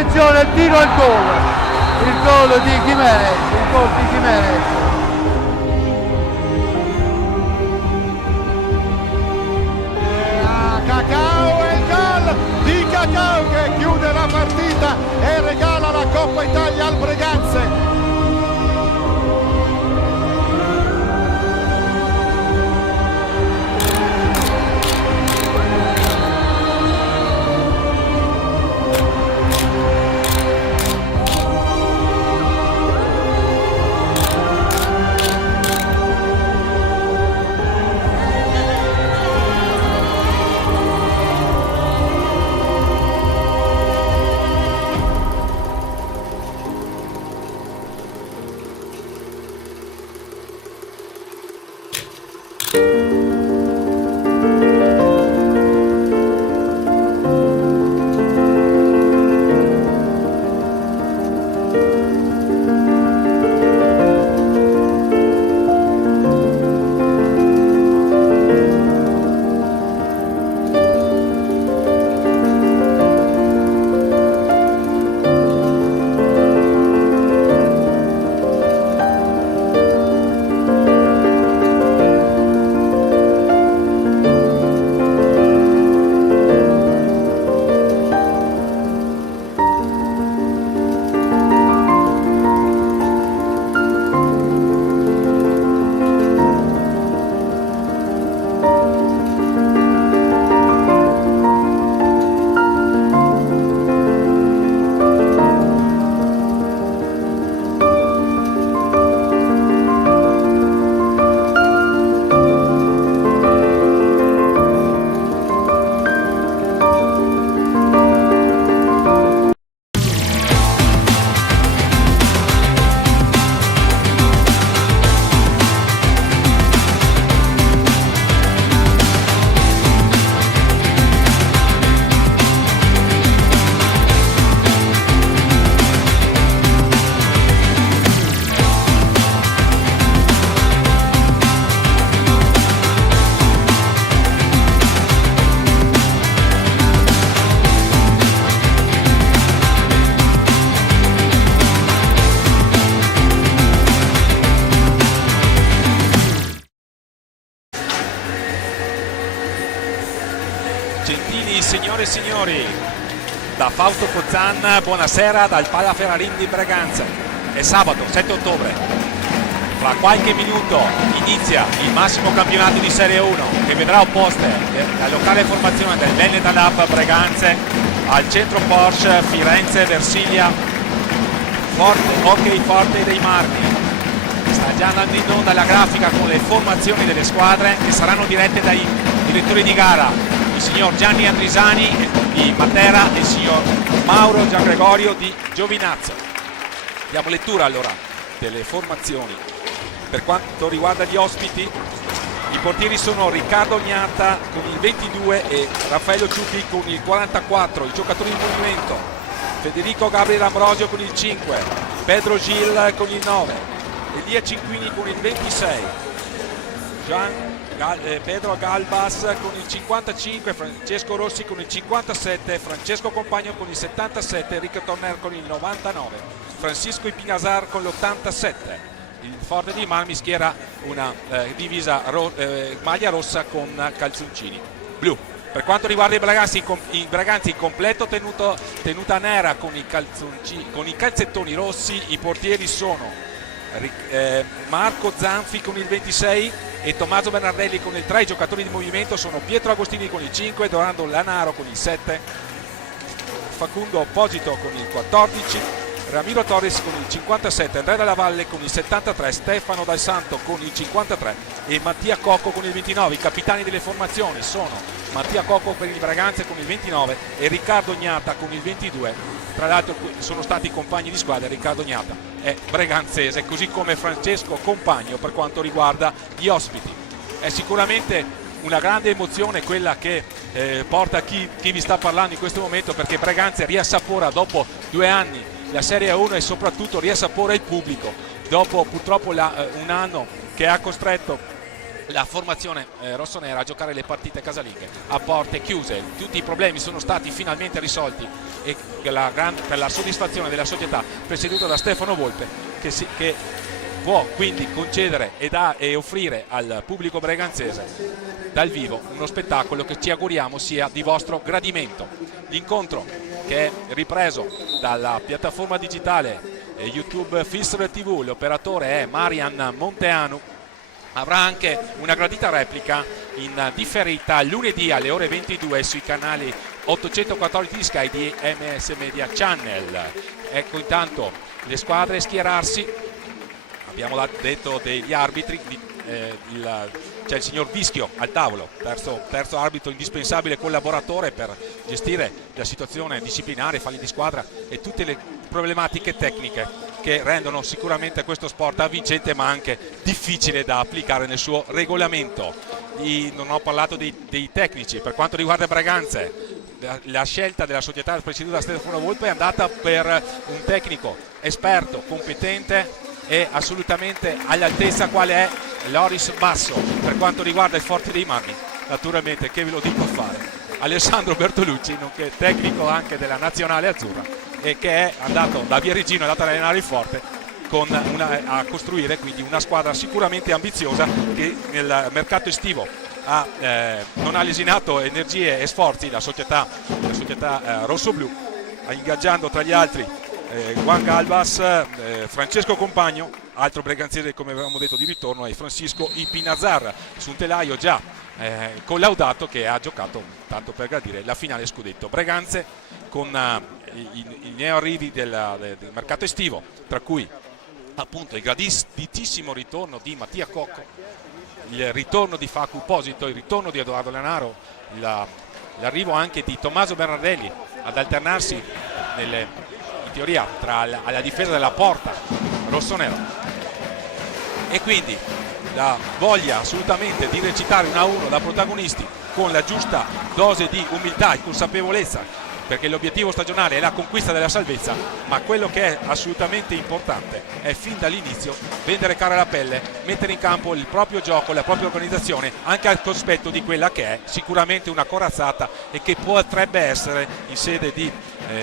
attenzione, il tiro e il gol di Jimenez, il gol di Jimenez. Cacao e il gol di Cacao che chiude la partita e regala la Coppa Italia al Breganze. Gentili signore e signori, da Fausto Pozzan, buonasera dal Pala Ferrarin di Breganze. È sabato 7 ottobre. Fra qualche minuto inizia il massimo campionato di Serie 1 che vedrà opposte la locale formazione del Veneta Lab Breganze al centro Porsche Firenze Versilia Hockey Forte dei Marmi. Sta già andando in onda la grafica con le formazioni delle squadre che saranno dirette dai direttori di gara, il signor Gianni Andrisani di Matera e il signor Mauro Giangregorio di Giovinazzo. Diamo lettura allora delle formazioni. Per quanto riguarda gli ospiti, i portieri sono Riccardo Gnata con il 22 e Raffaello Ciupi con il 44, i giocatori in movimento Federico Gabriel Ambrosio con il 5, Pedro Gil con il 9, Elia Cinquini con il 26, Pedro Galbas con il 55, Francesco Rossi con il 57, Francesco Compagno con il 77, Enrico Torner con il 99, Francisco Ipinasar con l'87. Il Forte di Marmi schiera una divisa maglia rossa con calzoncini blu. Per quanto riguarda i Braganzi in completo tenuta nera con i calzettoni rossi, i portieri sono Marco Zanfi con il 26 e Tommaso Bernardelli con il 3. I giocatori di movimento sono Pietro Agostini con il 5, Dorando Lanaro con il 7, Facundo Opposito con il 14, Ramiro Torres con il 57, Andrea Dalla Valle con il 73, Stefano Dal Santo con il 53 e Mattia Cocco con il 29. I capitani delle formazioni sono Mattia Cocco per il Braganza con il 29 e Riccardo Gnata con il 22. Tra l'altro sono stati compagni di squadra, Riccardo Gnata è breganzese, così come Francesco Compagno per quanto riguarda gli ospiti. È sicuramente una grande emozione quella che porta chi vi sta parlando in questo momento, perché Breganze riassapora dopo 2 anni la Serie 1 e soprattutto riassapora il pubblico dopo purtroppo un anno che ha costretto la formazione rossonera a giocare le partite casalinghe a porte chiuse. Tutti i problemi sono stati finalmente risolti e per la soddisfazione della società presieduta da Stefano Volpe, che può quindi concedere e offrire al pubblico breganzese dal vivo uno spettacolo che ci auguriamo sia di vostro gradimento. L'incontro, che è ripreso dalla piattaforma digitale YouTube Fissero TV, l'operatore è Marian Monteanu, avrà anche una gradita replica in differita lunedì alle ore 22 sui canali 814 di Sky di MS Media Channel. Ecco intanto le squadre schierarsi. Abbiamo detto degli arbitri, c'è il signor Vischio al tavolo, terzo arbitro indispensabile collaboratore per gestire la situazione disciplinare, falli di squadra e tutte le problematiche tecniche che rendono sicuramente questo sport avvincente ma anche difficile da applicare nel suo regolamento. Non ho parlato dei tecnici. Per quanto riguarda Breganze, la scelta della società presieduta da Stefano Volpe è andata per un tecnico esperto, competente e assolutamente all'altezza, quale è Loris Basso. Per quanto riguarda il Forte dei Marmi, naturalmente, che ve lo dico a fare, Alessandro Bertolucci, nonché tecnico anche della nazionale azzurra, e che è andato da Viareggino, è andato ad allenare il Forte a costruire quindi una squadra sicuramente ambiziosa, che nel mercato estivo non ha lesinato energie e sforzi la società rossoblù, ingaggiando tra gli altri Juan Galbas, Francesco Compagno, altro breganzese come avevamo detto di ritorno, e Francisco Ipinazar, su un telaio già collaudato, che ha giocato, tanto per gradire, la finale scudetto. Breganze con i neoarrivi del mercato estivo, tra cui appunto il graditissimo ritorno di Mattia Cocco, il ritorno di Facu Posito, il ritorno di Edoardo Lanaro, l'arrivo anche di Tommaso Bernardelli ad alternarsi in teoria alla difesa della porta rossonera, e quindi la voglia assolutamente di recitare 1-1 da protagonisti con la giusta dose di umiltà e consapevolezza, perché l'obiettivo stagionale è la conquista della salvezza, ma quello che è assolutamente importante è fin dall'inizio vendere cara la pelle, mettere in campo il proprio gioco, la propria organizzazione, anche al cospetto di quella che è sicuramente una corazzata e che potrebbe essere, in sede di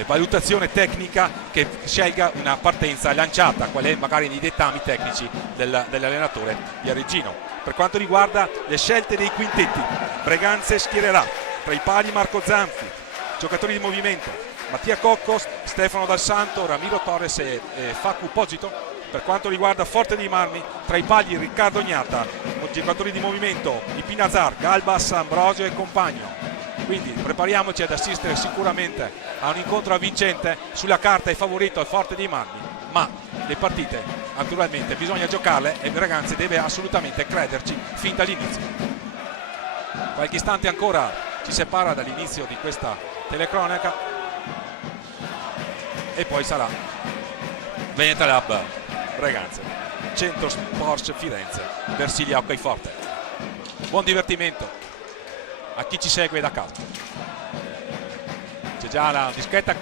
valutazione tecnica, che scelga una partenza lanciata, qual è magari nei dettami tecnici dell'allenatore Viareggino. Per quanto riguarda le scelte dei quintetti, Breganze schiererà tra i pali Marco Zanfi, giocatori di movimento Mattia Cocco, Stefano Dal Santo, Ramiro Torres e Facu Posito. Per quanto riguarda Forte dei Marmi, tra i pali Riccardo Gnata, giocatori di movimento Ipinazar, Galbas, Ambrosio e Compagno. Quindi prepariamoci ad assistere sicuramente a un incontro avvincente. Sulla carta è favorito il Forte dei Marmi, ma le partite naturalmente bisogna giocarle e Breganze deve assolutamente crederci fin dall'inizio. Qualche istante ancora ci separa dall'inizio di questa telecronaca e poi sarà Venetalab Breganze, Centro Porsche Firenze, Versilia Forte. Buon divertimento a chi ci segue da casa. C'è già la discreta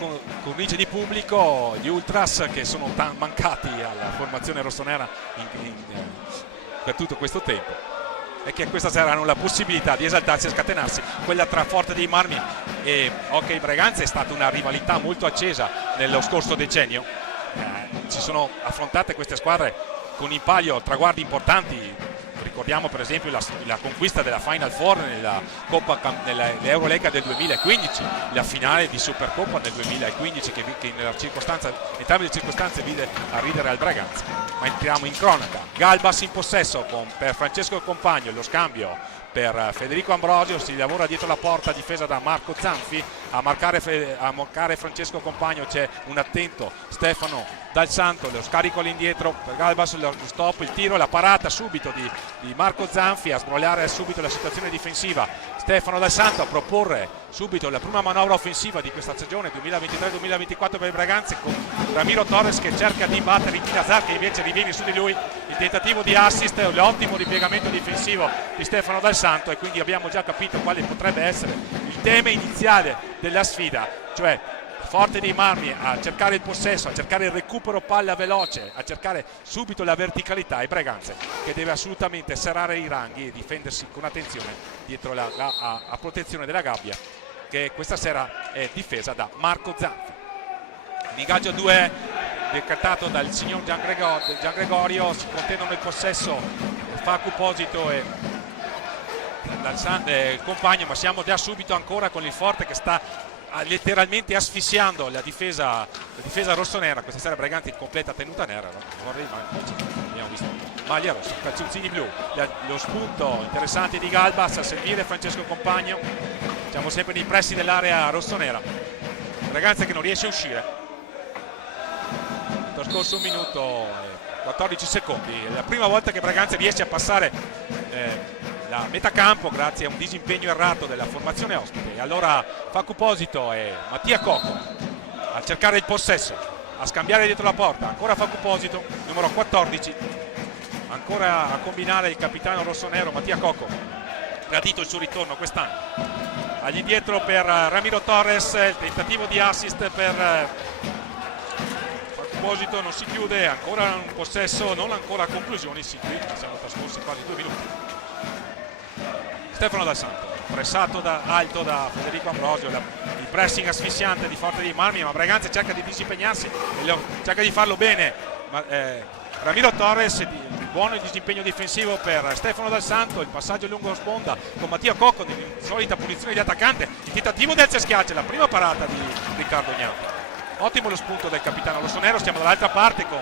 cornice di pubblico, gli ultras che sono mancati alla formazione rossonera per tutto questo tempo, e che questa sera hanno la possibilità di esaltarsi e scatenarsi. Quella tra Forte dei Marmi e Hockey Breganze è stata una rivalità molto accesa nello scorso decennio. Si sono affrontate queste squadre con in palio traguardi importanti. Ricordiamo per esempio la conquista della Final Four nell'Eurolega del 2015, la finale di Supercoppa del 2015 che in entrambe le circostanze vide arridere al Breganze. Ma entriamo in cronaca. Galbas in possesso per Francesco Compagno, lo scambio per Federico Ambrosio, si lavora dietro la porta difesa da Marco Zanfi, a marcare Francesco Compagno c'è un attento Stefano Dal Santo, lo scarico all'indietro per Galbas, lo stop, il tiro, la parata subito di Marco Zanfi a sbrogliare subito la situazione difensiva. Stefano Dal Santo a proporre subito la prima manovra offensiva di questa stagione 2023-2024 per il Breganze, con Ramiro Torres che cerca di battere Ipinazar, che invece riviene su di lui. Il tentativo di assist, l'ottimo ripiegamento difensivo di Stefano Dal Santo, e quindi abbiamo già capito quale potrebbe essere il tema iniziale della sfida, cioè forte di Marmi a cercare il possesso, a cercare il recupero palla veloce, a cercare subito la verticalità, e Breganze che deve assolutamente serrare i ranghi e difendersi con attenzione dietro a protezione della gabbia, che questa sera è difesa da Marco Zanfi. L'ingaggio 2 decretato dal signor Gian Gregorio, si contendono il possesso Facu Posito e dal compagno, ma siamo già subito ancora con il forte che sta letteralmente asfissiando la difesa rossonera. Questa sera Breganze in completa tenuta nera, abbiamo visto maglia rossa, calzoncini blu, lo spunto interessante di Galbas a servire Francesco Compagno. Siamo sempre nei pressi dell'area rossonera, Breganze che non riesce a uscire. Trascorso un minuto e 14 secondi, è la prima volta che Breganze riesce a passare la metà campo grazie a un disimpegno errato della formazione ospite. E allora Facu Posito e Mattia Cocco a cercare il possesso, a scambiare dietro la porta, ancora Facu Posito, numero 14, ancora a combinare il capitano rossonero Mattia Cocco, gradito il suo ritorno quest'anno. All'indietro per Ramiro Torres, il tentativo di assist per Posito non si chiude, ancora un possesso, non ancora a conclusioni, sì, qui siamo trascorsi quasi 2 minuti. Stefano Dal Santo, pressato alto da Federico Ambrosio, il pressing asfissiante di Forte di Marmi, ma Breganze cerca di disimpegnarsi, cerca di farlo bene, ma Ramiro Torres, buono il disimpegno difensivo per Stefano Dal Santo, il passaggio lungo sponda con Mattia Cocco, in solita punizione di attaccante, il tentativo del schiaccia, la prima parata di Riccardo Gnanti. Ottimo lo spunto del capitano rossonero, stiamo dall'altra parte con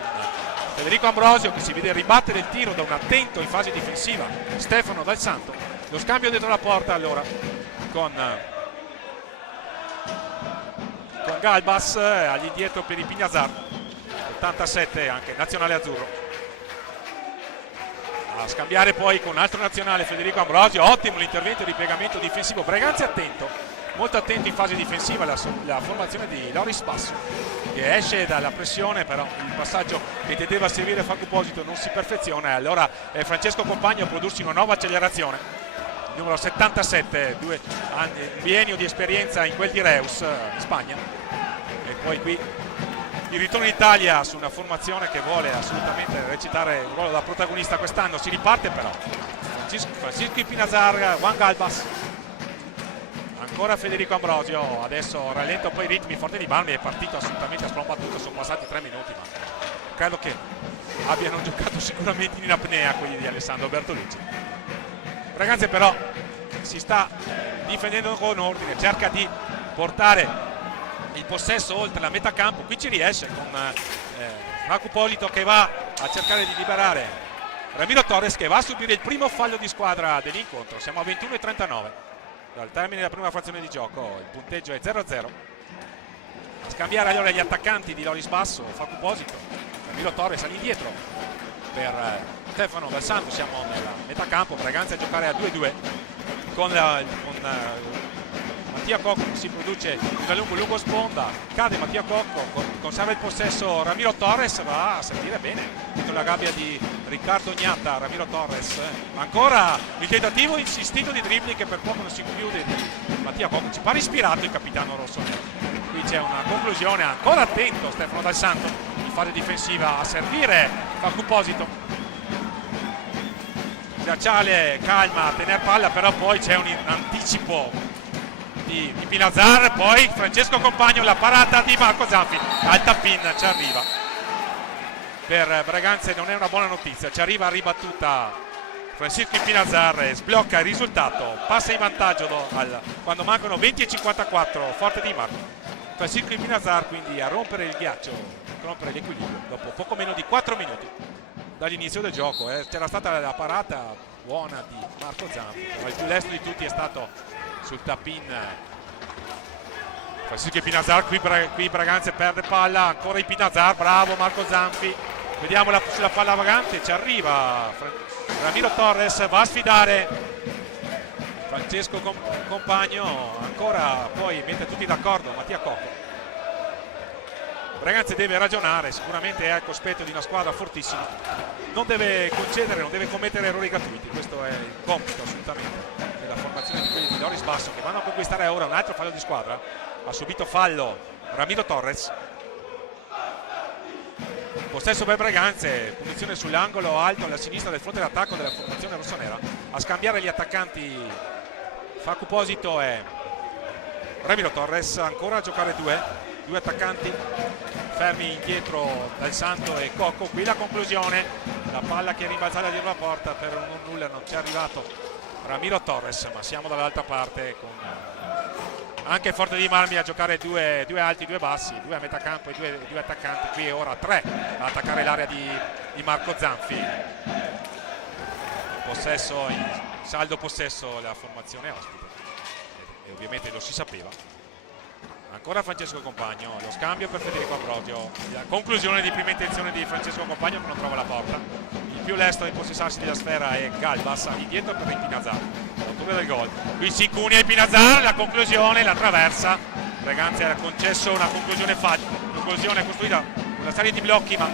Federico Ambrosio che si vede ribattere il tiro da un attento in fase difensiva Stefano Dal Santo. Lo scambio dietro la porta allora con Galbas, all'indietro per il Pignazar, 87 anche nazionale azzurro. A scambiare poi con altro nazionale Federico Ambrosio, ottimo l'intervento di piegamento difensivo, Breganze attento. Molto attento in fase difensiva la formazione di Loris Basso che esce dalla pressione, però il passaggio che tendeva a servire Facu Posito non si perfeziona e allora Francesco Compagno a prodursi una nuova accelerazione. Il numero 77, 2 anni, un biennio di esperienza in quel di Reus in Spagna, e poi qui il ritorno in Italia su una formazione che vuole assolutamente recitare un ruolo da protagonista quest'anno. Si riparte però Francisco Ipinazar, Juan Galbas, ancora Federico Ambrosio, adesso rallenta un po' i ritmi. Forte di Marmi è partito assolutamente a sprombattuto, sono passati 3 minuti, ma credo che abbiano giocato sicuramente in apnea quelli di Alessandro Bertolucci. Breganze però si sta difendendo con ordine, cerca di portare il possesso oltre la metà campo, qui ci riesce con Facu Posito che va a cercare di liberare Ramiro Torres, che va a subire il primo fallo di squadra dell'incontro. Siamo a 21:39 dal termine della prima frazione di gioco, il punteggio è 0-0. A scambiare allora gli attaccanti di Loris Basso, Facu Posito, Ramiro Torres all'indietro per Stefano Dal Santo. Siamo nella metà campo, Breganze a giocare a 2-2 con Mattia Cocco che si produce una lungo sponda, cade Mattia Cocco, conserva il possesso Ramiro Torres, va a servire bene dentro la gabbia di Riccardo Gnatta. Ramiro Torres, ancora il tentativo insistito di dribbling che per poco non si chiude di Mattia Cocco, ci pare ispirato il capitano rossonero. Qui c'è una conclusione, ancora attento Stefano Dal Santo in fase difensiva a servire Facu Posito. Giacciale calma a tener palla, però poi c'è un anticipo di Pinazar, poi Francesco Compagno, la parata di Marco Zanfi al tap-in, ci arriva. Per Breganze non è una buona notizia, ci arriva a ribattuta Francisco Pinazar e sblocca il risultato, passa in vantaggio quando mancano 20:54 Forte di Marco. Francisco Pinazar quindi a rompere il ghiaccio, a rompere l'equilibrio dopo poco meno di 4 minuti dall'inizio del gioco. C'era stata la parata buona di Marco Zanfi, ma il più lesto di tutti è stato sul tap-in Francisco Pinazar. Qui Breganze perde palla, ancora il Pinazar, bravo Marco Zanfi, vediamo sulla palla vagante, ci arriva Ramiro Torres, va a sfidare Francesco Compagno, ancora poi mette tutti d'accordo Mattia Cocco. Breganze deve ragionare, sicuramente è al cospetto di una squadra fortissima, non deve concedere, non deve commettere errori gratuiti, questo è il compito assolutamente della formazione di quelli di Loris Basso, che vanno a conquistare ora un altro fallo di squadra. Ha subito fallo Ramiro Torres. Possesso per Breganze, punizione sull'angolo alto alla sinistra del fronte d'attacco della formazione rossonera. A scambiare gli attaccanti Facu Posito e Ramiro Torres. Ancora a giocare due attaccanti fermi indietro Dal Santo e Cocco. Qui la conclusione, la palla che è rimbalzata dietro la porta per un nulla, non ci è arrivato Ramiro Torres, ma siamo dall'altra parte con anche Forte dei Marmi a giocare due alti, due bassi, due a metà campo e due attaccanti. Qui è ora 3 a attaccare l'area di Marco Zanfi. Possesso, in saldo possesso la formazione ospite e ovviamente lo si sapeva. Ancora Francesco Compagno, lo scambio per Federico Ambrosio, la conclusione di prima intenzione di Francesco Compagno che non trova la porta. Il più lesto a impossessarsi della sfera è Galbas, indietro per Pinazar, l'autore del gol. Qui si incunia il Pinazar, la conclusione, la traversa. Breganze ha concesso una conclusione facile, conclusione costruita con una serie di blocchi, ma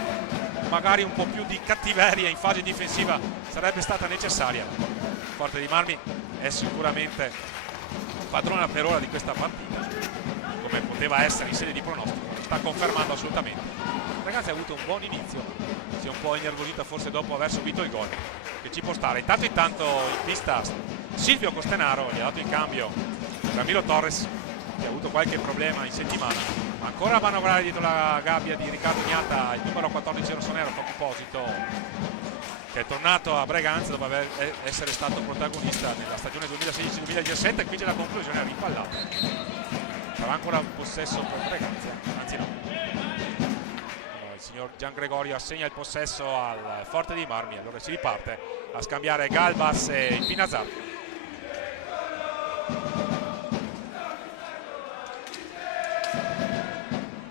magari un po' più di cattiveria in fase difensiva sarebbe stata necessaria. Forte dei Marmi è sicuramente padrona per ora di questa partita, come poteva essere in sede di pronostico, sta confermando assolutamente. Ragazzi, ha avuto un buon inizio, si è un po' innervosita forse dopo aver subito il gol, che ci può stare. Intanto in pista Silvio Costenaro, gli ha dato in cambio Ramiro Torres, che ha avuto qualche problema in settimana. Ancora a manovrare dietro la gabbia di Riccardo Ignata il numero 14 rossonero, a proposito, che è tornato a Breganze dopo essere stato protagonista nella stagione 2016-2017. Qui c'è la conclusione, rimpallata. Sarà ancora un possesso per Breganze, anzi no. Il signor Gian Gregorio assegna il possesso al Forte dei Marmi, allora si riparte a scambiare Galbas e Pinazar.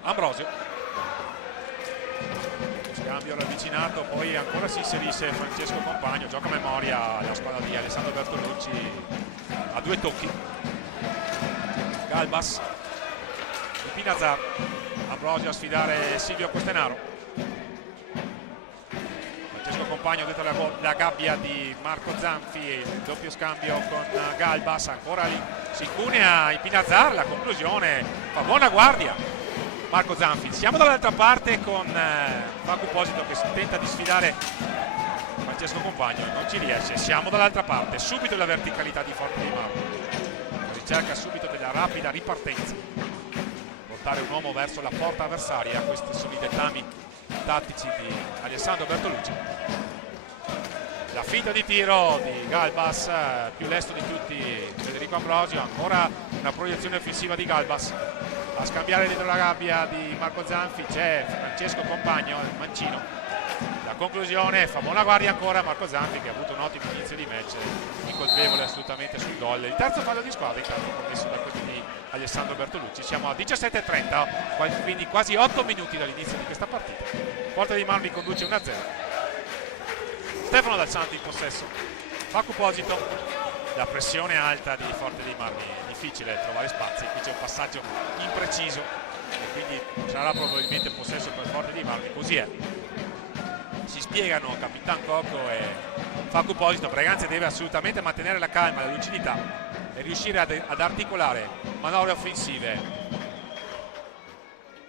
Ambrosio, scambio ravvicinato, poi ancora si inserisce Francesco Compagno, gioca a memoria la squadra di Alessandro Bertolucci a 2 tocchi. Galbas, Pinazar, Ambrosio a sfidare Silvio Costenaro. Francesco Compagno dentro la gabbia di Marco Zanfi, il doppio scambio con Galbas, ancora lì si incunea il Pinazar, la conclusione fa buona guardia Marco Zanfi. Siamo dall'altra parte con Facu Posito che tenta di sfidare Francesco Compagno e non ci riesce. Siamo dall'altra parte, subito la verticalità di Forte dei Marmi, ricerca subito della rapida ripartenza, portare un uomo verso la porta avversaria. Questi sono i dettami tattici di Alessandro Bertolucci. La finta di tiro di Galbas, più lesto di tutti Federico Ambrosio. Ancora una proiezione offensiva di Galbas a scambiare dentro la gabbia di Marco Zanfi. C'è Francesco Compagno, il mancino. La conclusione fa buona guardia ancora Marco Zanfi, che ha avuto un ottimo inizio di match, incolpevole assolutamente sul gol. Il terzo fallo di squadra intanto commesso da quelli di Alessandro Bertolucci. Siamo a 17:30, quindi quasi 8 minuti dall'inizio di questa partita. Forte dei Marmi conduce 1-0. Stefano Dal Santo in possesso, Facu Posito. La pressione alta di Forte dei Marmi, è difficile trovare spazi, qui c'è un passaggio impreciso e quindi sarà probabilmente possesso per Forte dei Marmi. Così è, si spiegano Capitan Cocco e Facu Posito. Breganze deve assolutamente mantenere la calma, la lucidità e riuscire ad articolare manovre offensive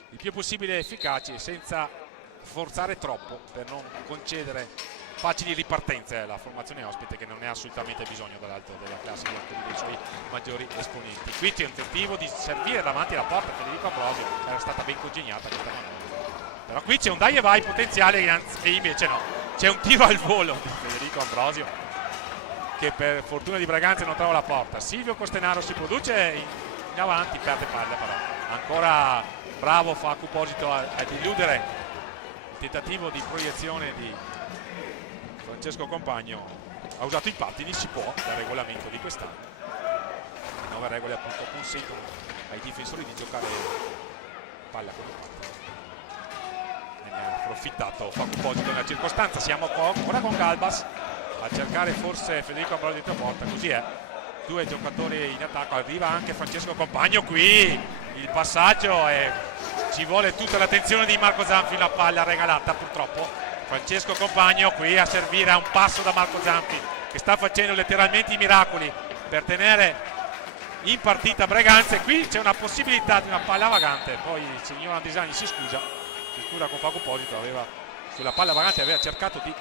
il più possibile efficaci senza forzare troppo, per non concedere facili ripartenze alla formazione ospite, che non ne ha assolutamente bisogno dall'alto della classe di alcuni dei suoi maggiori esponenti. Qui c'è un tentativo di servire davanti alla porta Federico Ambrosio, era stata ben congegnata questa manovra, però qui c'è un dai e vai potenziale e invece no, c'è un tiro al volo di Federico Ambrosio che per fortuna di Breganze non trova la porta. Silvio Costenaro si produce in avanti, perde palla, però ancora bravo Facu Posito ad illudere il tentativo di proiezione di Francesco Compagno. Ha usato i pattini, si può, dal regolamento di quest'anno. Le nuove regole appunto consentono ai difensori di giocare palla con i pattini e ne ha approfittato Facu Posito nella circostanza. Siamo ancora con Galbas a cercare forse Federico Ambrosio dentro porta, così è, 2 giocatori in attacco, arriva anche Francesco Compagno. Qui il passaggio e ci vuole tutta l'attenzione di Marco Zanfi, la palla regalata purtroppo. Francesco Compagno qui a servire a un passo da Marco Zanfi, che sta facendo letteralmente i miracoli per tenere in partita Breganze. Qui c'è una possibilità di una palla vagante, poi il signor Andrisani si scusa con Paco Posito, sulla palla vagante aveva cercato di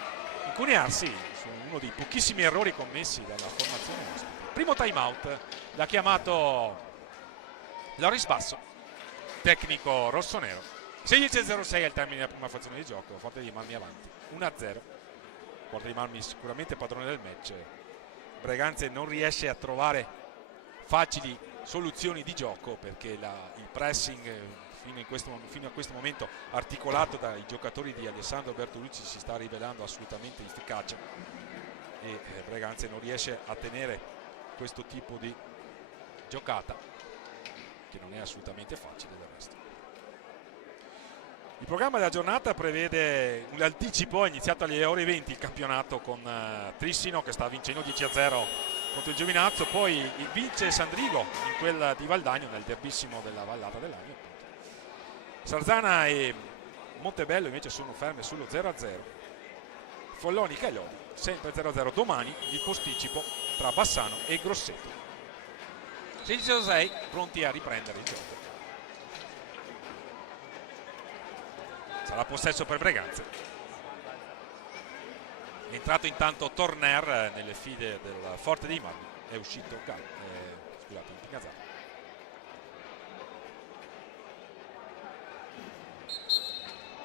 incunearsi su uno dei pochissimi errori commessi dalla formazione ospite. Primo time out l'ha chiamato Loris Basso, tecnico rossonero. 16:06 al termine della prima frazione di gioco. Forte di Malmi avanti 1-0. Forte di Malmi sicuramente padrone del match. Breganze non riesce a trovare facili soluzioni di gioco perché il pressing fino a questo momento articolato dai giocatori di Alessandro Bertolucci si sta rivelando assolutamente efficace e Breganze non riesce a tenere questo tipo di giocata, che non è assolutamente facile del resto. Il programma della giornata prevede un anticipo, è iniziato alle ore 20 il campionato con Trissino che sta vincendo 10-0 contro il Giovinazzo, poi vince Sandrigo in quella di Valdagno nel derbissimo della Vallata dell'Agno. Sarzana e Montebello invece sono ferme sullo 0-0. Folloni Caglioni sempre 0-0. Domani il posticipo tra Bassano e Grosseto. 16:06 pronti a riprendere il gioco. Sarà possesso per Breganze. È entrato intanto Torner nelle file del Forte dei Marmi, è uscito Pignazzato.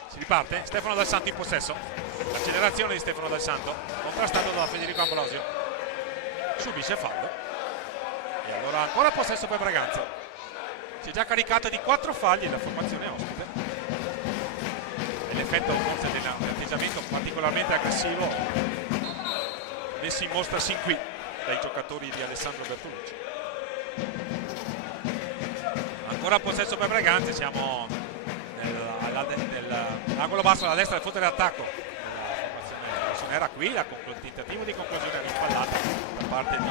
Si riparte, Stefano Dal Santo in possesso, l'accelerazione di Stefano Dal Santo contrastato da Federico Ambrosio, subisce fallo e allora ancora possesso per Breganze. Si è già caricata di 4 falli la formazione ospite e l'effetto forse dell'atteggiamento particolarmente aggressivo messo in mostra sin qui dai giocatori di Alessandro Bertolucci. Ancora possesso per Breganze, siamo nell'angolo basso alla destra del fronte dell'attacco della formazione rossonera. Qui il tentativo di conclusione rimpallata da parte di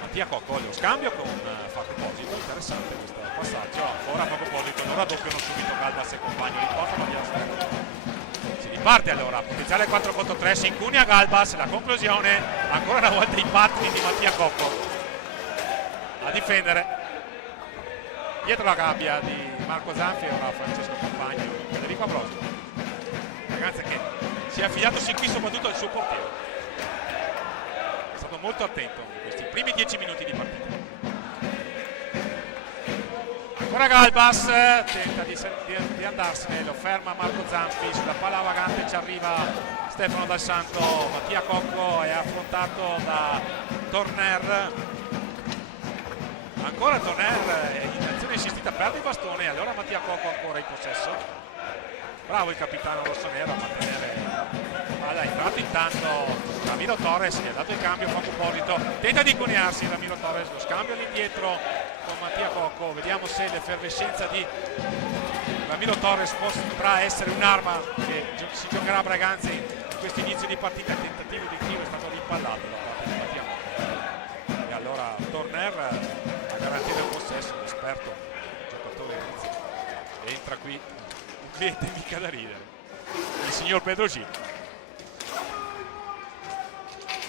Mattia Cocco, lo scambio con Paco Posito, interessante questo passaggio. Ancora Paco Posito, allora doppiano subito Galbas e compagni di Cocco. Si riparte allora, potenziale 4 contro 3, si incunia Galbas, la conclusione, ancora una volta i pattini di Mattia Cocco a difendere. Dietro la gabbia di Marco Zanfi ora Francesco Compagno, Federico Ambrosio. Ragazzi che si è affidato sin qui soprattutto al suo portiere. È stato molto attento in questi primi 10 minuti di partita. Ancora Galbas, tenta di andarsene, lo ferma Marco Zanfi, sulla palla vagante ci arriva Stefano Dal Santo, Mattia Cocco è affrontato da Torner. Ancora Torner in azione insistita, perde il bastone, allora Mattia Cocco ancora in possesso. Bravo il capitano rossonero a mantenere la palla. È entrato intanto Ramiro Torres, gli ha dato il cambio Paco Posito, tenta di coniarsi Ramiro Torres, lo scambio all'indietro con Mattia Cocco. Vediamo se l'effervescenza di Ramiro Torres potrà essere un'arma che si giocherà a Breganze in questo inizio di partita. Il tentativo di tiro è stato rimpallato da parte di Mattia Cocco. E allora Torner garantire il possesso, un esperto giocatore entra qui un cliente mica da ridere, il signor Pedro G. Gli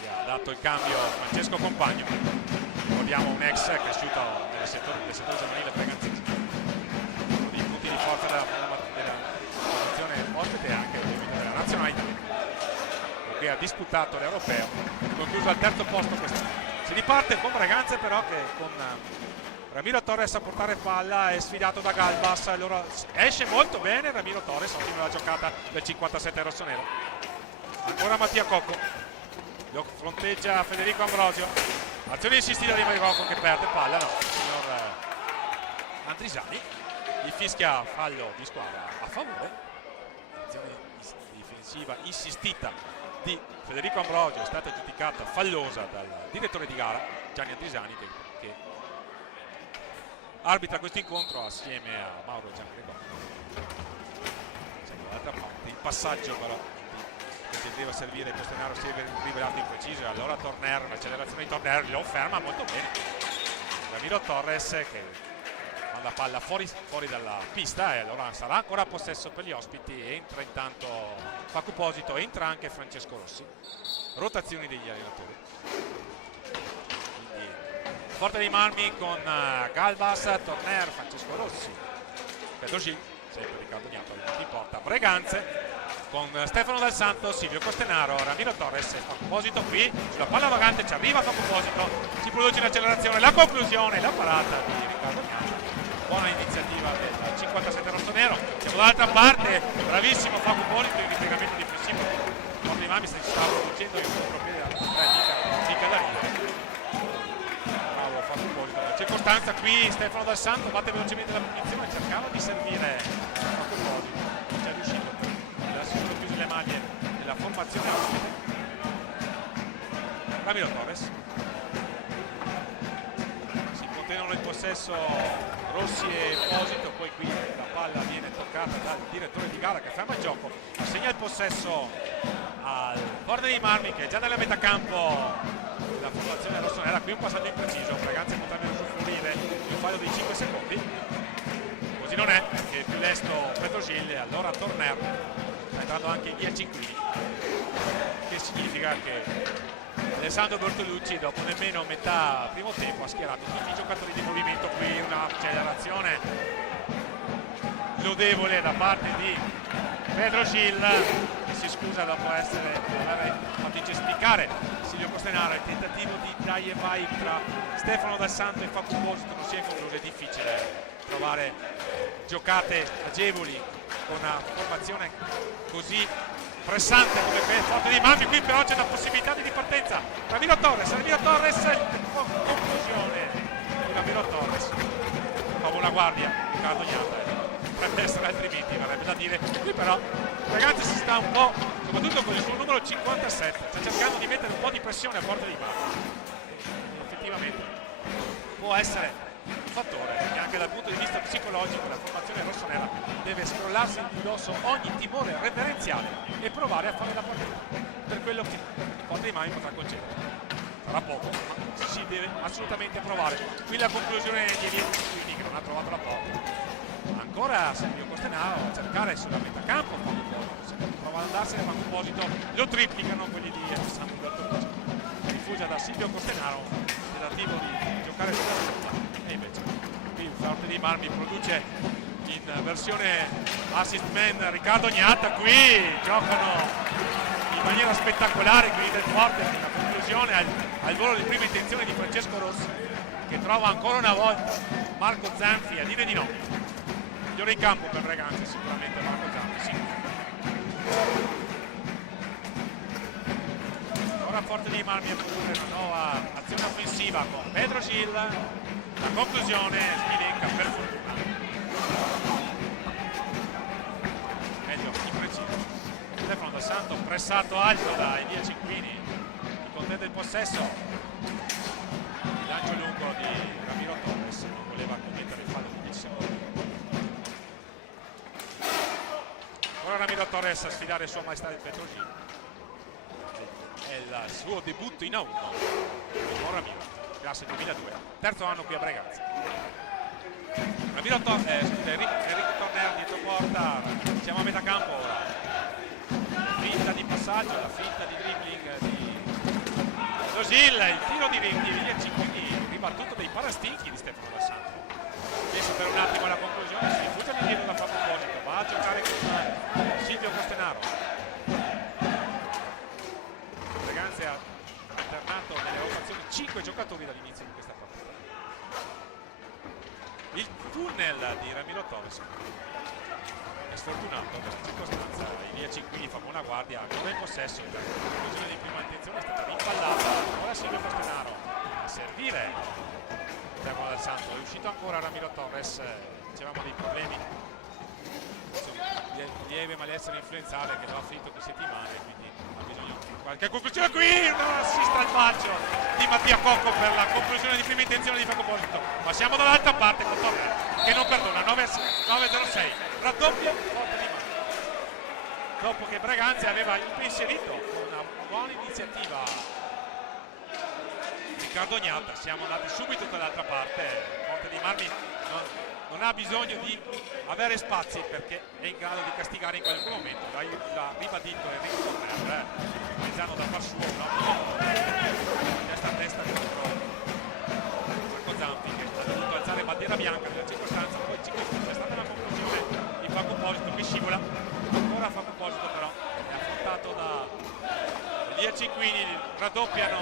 ha dato il cambio Francesco Compagno, ricordiamo un ex cresciuto nel settore giovanile breganzese, uno dei punti di forza della formazione ospite e anche della nazionale italiana, che ha disputato l'europeo, concluso al terzo posto quest'anno. Si riparte con Breganze però che con Ramiro Torres a portare palla è sfidato da Galbas, allora esce molto bene Ramiro Torres, ottima la giocata del 57 rossonero. Ancora Mattia Cocco, lo fronteggia Federico Ambrosio, azione insistita di Mattia Cocco che perde palla, no, il signor Andrisani gli fischia fallo di squadra a favore. Azione difensiva insistita di Federico Ambrosio è stata giudicata fallosa dal direttore di gara Gianni Andrisani che arbitra questo incontro assieme a Mauro Giangregori. Dall'altra parte il passaggio però che doveva servire questo denaro si è rivelato impreciso e allora Torner, un'accelerazione di Torner lo ferma molto bene. Ramiro Torres che manda palla fuori dalla pista e allora sarà ancora possesso per gli ospiti. Entra intanto Paco Posito, entra anche Francesco Rossi. Rotazioni degli allenatori. Forte dei Marmi con Galbas, Torner, Francesco Rossi, Pedro Gil, sempre Riccardo Gnappa in porta, Breganze con Stefano Dal Santo, Silvio Costenaro, Ramiro Torres. Fa proposito qui sulla palla vagante, ci arriva, fa proposito, si produce un'accelerazione, la conclusione, la parata di Riccardo Gnappa. Buona iniziativa del 57 rossonero. Siamo dall'altra parte, bravissimo Fabio Polito in ripiegamento difensivo. Forte dei Marmi si stava producendo in un contropiede mica da ridere. Bravo Fabio Polito. Circostanza qui Stefano Dal Santo batte velocemente la punizione, cercava di servire Fabio Polito, non c'è riuscito. Si sono chiuse le maglie della formazione ospite. Ramiro Torres. Si contengono il possesso Rossi e Posito, poi qui la palla viene toccata dal direttore di gara che ferma il gioco, assegna il possesso al Forte dei Marmi che è già nella metà campo della formazione rossonera. Qui un passaggio impreciso, Breganze potrebbe usufruire di un fallo dei 5 secondi, così non è, perché più lesto Pedro Gil, allora Torner sta entrando anche in 10 quindi, che significa che Alessandro Bertolucci dopo nemmeno metà primo tempo ha schierato tutti i giocatori di movimento. Qui un'accelerazione lodevole da parte di Pedro Gil, che si scusa dopo aver fatto incespicare Silvio Costenaro. Il tentativo di dai e vai tra Stefano Dal Santo e Fabio Posito non si è concluso, è difficile trovare giocate agevoli con una formazione così pressante come Forte dei Marmi. Qui però c'è una possibilità di ripartenza. Ramiro Torres, conclusione di Ramiro Torres. Fa buona guardia Riccardo Gnappa, potrebbe essere altrimenti, varrebbe da dire. Qui però ragazzi si sta un po', soprattutto con il suo numero 57, sta cercando di mettere un po' di pressione a Forte dei Marmi. Effettivamente può essere un fattore che anche dal punto di vista psicologico la formazione rossonera deve scrollarsi di dosso ogni timore reverenziale e provare a fare la partita per quello che Forte dei Marmi potrà concedere. Sarà poco, ma si deve assolutamente provare. Qui la conclusione di Elieti che non ha trovato la porta. Ancora Silvio Costenaro a cercare sulla metà campo, prova ad andarsene, ma a proposito lo triplicano quelli di Alessandro Bertolucci. Rifugia da Silvio Costenaro, tentativo di giocare sulla seconda. E invece qui il Forte dei Marmi produce in versione assist man Riccardo Gnappa. Qui giocano in maniera spettacolare quelli del Forte, con la conclusione al volo di prima intenzione di Francesco Rossi, che trova ancora una volta Marco Zanfi a dire di no. Migliore in campo per Breganze sicuramente Marco Zanfi, sì. Ora Forte dei Marmi a produrre una nuova azione offensiva con Pedro Gil. La conclusione Smilenka per fortuna. Meglio impreciso. Stefano Dal Santo pressato alto da Elia Cinquini, che contende il possesso. Il lancio lungo di Ramiro Torres, non voleva commettere il fallo di 10 secondi. Ora Ramiro Torres a sfidare Sua Maestà il Pedro Gil. È il suo debutto in A1 con Ramiro, classe 2002, terzo anno qui a Breganze. Ramiro Enrico Torner dietro porta, siamo a metà campo ora. La finta di passaggio, la finta di dribbling di Gil, il tiro di Elia Cinquini ribattuto dei parastinchi di Stefano Dal Santo. Pensa per un attimo alla conclusione, si rifugia all'indietro da Fabio Posito, va a giocare con Silvio Costenaro. Breganze ha alternato nelle rotazioni 5 giocatori dall'inizio di questa partita. Il tunnel di Ramiro Torres è sfortunato per la circostanza. Elia Cinquini fa buona guardia, ancora in possesso, la conclusione di prima intenzione è stata rimpallata. Ora Silvio Costenaro a servire Stefano Dal Santo, è uscito ancora Ramiro Torres, dicevamo dei problemi lieve malessere influenzale che non ha finito 2 settimane, quindi ha bisogno di qualche conclusione. Qui un assist al bacio di Mattia Cocco per la conclusione di prima intenzione di Fabio Posito, ma siamo dall'altra parte con Torres che non perdona. 9-0-6 raddoppio Forte dei Marmi dopo che Breganze aveva impensierito con una buona iniziativa Riccardo Gnappa. Siamo andati subito dall'altra parte. Forte dei Marmi non ha bisogno di avere spazi perché è in grado di castigare in qualche momento. L'ha ribadito Enrico Torner, Maizano da far suo, testa a testa contro Elia Cinquini raddoppiano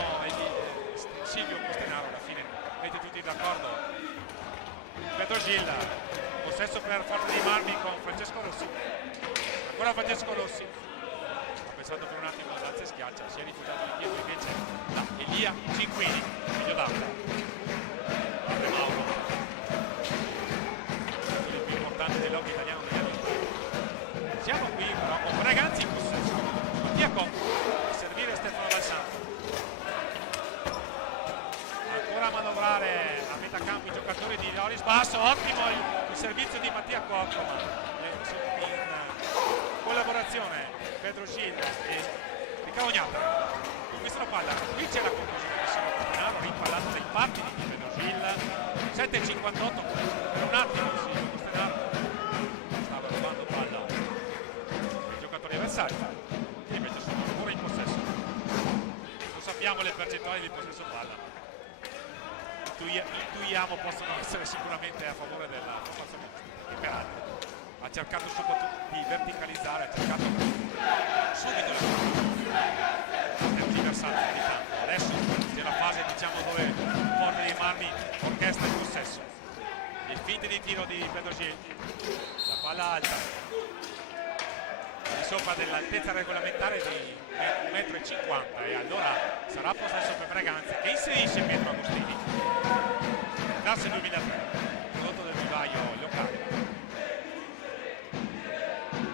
Silvio Costenaro, alla fine mette tutti d'accordo. Pedro Gil, possesso per Forte dei Marmi con Francesco Rossi, ancora Francesco Rossi, ha pensato per un attimo alza e schiaccia, si è rifugiato di dietro invece da Elia Cinquini, figlio d'Arta. Apre Mauro, il più importante dell'hockey italiano negli anni 80. Siamo qui però con Braganza in possesso, Diaco a servire Stefano Dal Santo, ancora a manovrare a metà campo i giocatori di Loris Basso. Ottimo il servizio di Mattia Cocco, ma in collaborazione Pedro Gil e Riccardo Gnata conquistano palla. Qui c'è la conclusione di Silvio Costenaro, rimpallata dai pattini di Pedro Gil. 7,58 per un attimo Silvio Costenaro stava rubando palla ai giocatori avversari che invece sono ancora in possesso. Non sappiamo le percentuali di possesso palla, intuiamo possono essere sicuramente a favore della formazione che peraltro ha cercato soprattutto di verticalizzare, ha cercato subito è universale di tanto. Adesso c'è la fase diciamo dove Forte dei Marmi orchestra il possesso, il finte di tiro di Pedro Gil, la palla alta di sopra dell'altezza regolamentare di 1,50 m e allora sarà possesso per Braganza che inserisce Pietro Agostini, classe 2003, prodotto del vivaio locale.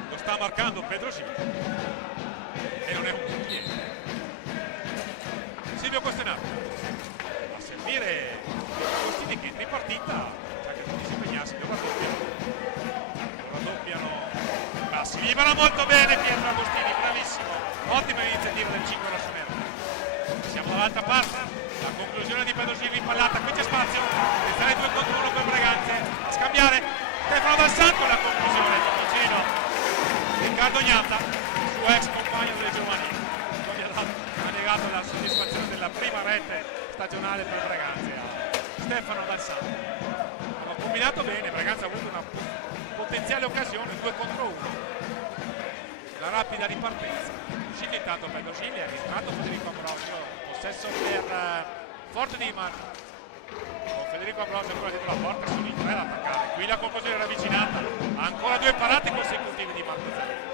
Lo sta marcando Pedro Gil e non è un cliente. Silvio Costenaro a servire Agostini che entra in partita, cerca di disimpegnarsi, lo raddoppiano, ma si libera molto bene Pietro Agostini, bravissimo, ottima iniziativa del 5 rossonero. Siamo dall'altra parte, la conclusione di Pedro Gil impallata, qui c'è spazio, restare 2 contro 1 per Braganza, a scambiare Stefano Dal Santo, la conclusione di vicino Riccardo Gnata, suo ex compagno delle giovanili, ha negato la soddisfazione della prima rete stagionale per Braganza a Stefano Dal Santo. Hanno combinato bene, Braganza ha avuto una potenziale occasione, 2 contro 1, la rapida ripartenza, uscito intanto Pedro Gil e ha ritratto Federico Ambrosio, possesso per Forte dei Marmi, con Federico Ambrosio ancora dietro la porta, sono in 3 ad attaccare, qui la conclusione ravvicinata, ancora 2 parate consecutive di Marco Zero,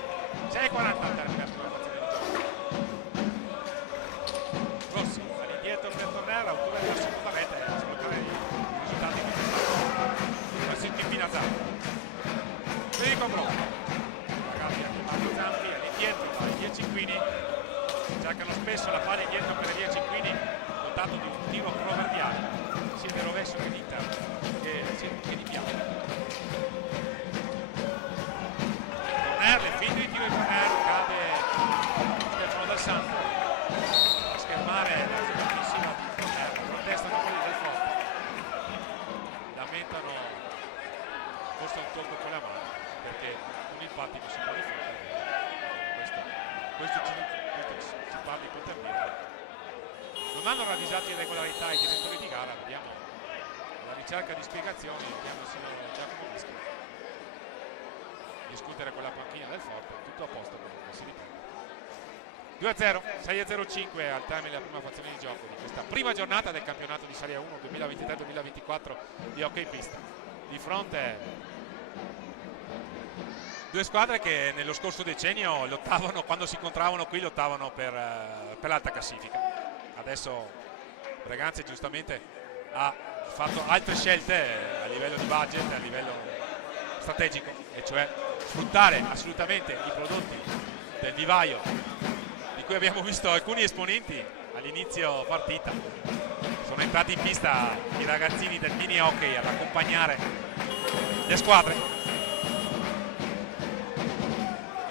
6,40 al termine della formazione di gioco. Rossi all'indietro per tornare, autore della seconda rete a sbloccare i risultati che ha sentito in Pinazzaro. Federico Ambrosio, ragazzi anche Marco Zampi all'indietro da Elia Cinquini, cercano spesso la palla indietro per Elia Cinquini, dotato di un tiro proverbiale sia di rovescio che di interno che di piano. Corner, le finte di tiro di corner, cade Stefano Dal Santo a schermare la giocatissima di corner, protestano quelli del Forte, lamentano forse un tocco con la mano perché con il pattino si può difendere. Questo ci parla di contemplare. Non hanno ravvisato irregolarità i direttori di gara, vediamo la ricerca di spiegazioni, vediamo il signor Giacomo Mischi discutere con la panchina del Forte, tutto a posto comunque, si ripete. 2-0, 6-0-5 al termine della prima fazione di gioco di questa prima giornata del campionato di Serie 1 2023-2024 di hockey pista. Di fronte 2 squadre che nello scorso decennio lottavano, quando si incontravano qui lottavano per l'alta classifica. Adesso Braganza giustamente ha fatto altre scelte a livello di budget, a livello strategico, e cioè sfruttare assolutamente i prodotti del vivaio di cui abbiamo visto alcuni esponenti all'inizio partita. Sono entrati in pista i ragazzini del mini hockey ad accompagnare le squadre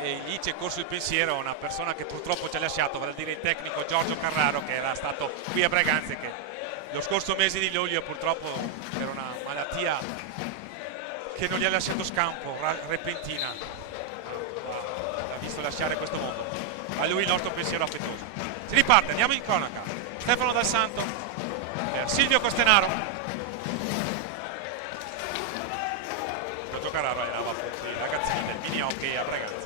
e lì c'è corso il pensiero a una persona che purtroppo ci ha lasciato, vale a dire il tecnico Giorgio Carraro, che era stato qui a Braganza e che lo scorso mese di luglio purtroppo per una malattia che non gli ha lasciato scampo, repentina, ha visto lasciare questo mondo. A lui il nostro pensiero affettuoso. Si riparte, andiamo in cronaca. Stefano Dal Santo per Silvio Costenaro. Giorgio Carraro allenava appunto i ragazzini del mini hockey a Braganza.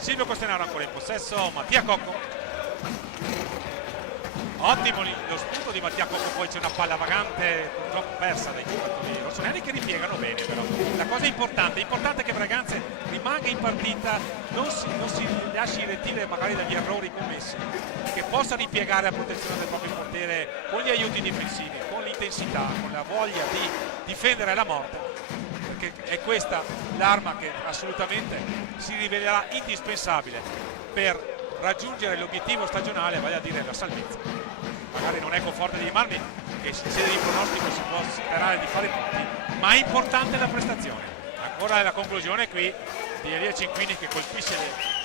Silvio Costenaro ancora in possesso, Mattia Cocco. Ottimo lo spunto di Mattia Cocco, poi c'è una palla vagante purtroppo persa dai giocatori rossoneri che ripiegano bene, però la cosa importante è che Braganza rimanga in partita, non si lasci retire magari dagli errori commessi, che possa ripiegare a protezione del proprio portiere con gli aiuti difensivi, con l'intensità, con la voglia di difendere la morte, perché è questa l'arma che assolutamente si rivelerà indispensabile per raggiungere l'obiettivo stagionale, vale a dire la salvezza. Magari non è con Forte dei Marmi, che in sede di pronostico si può sperare di fare punti, ma è importante la prestazione. Ancora la conclusione qui di Elia Cinquini che colpisce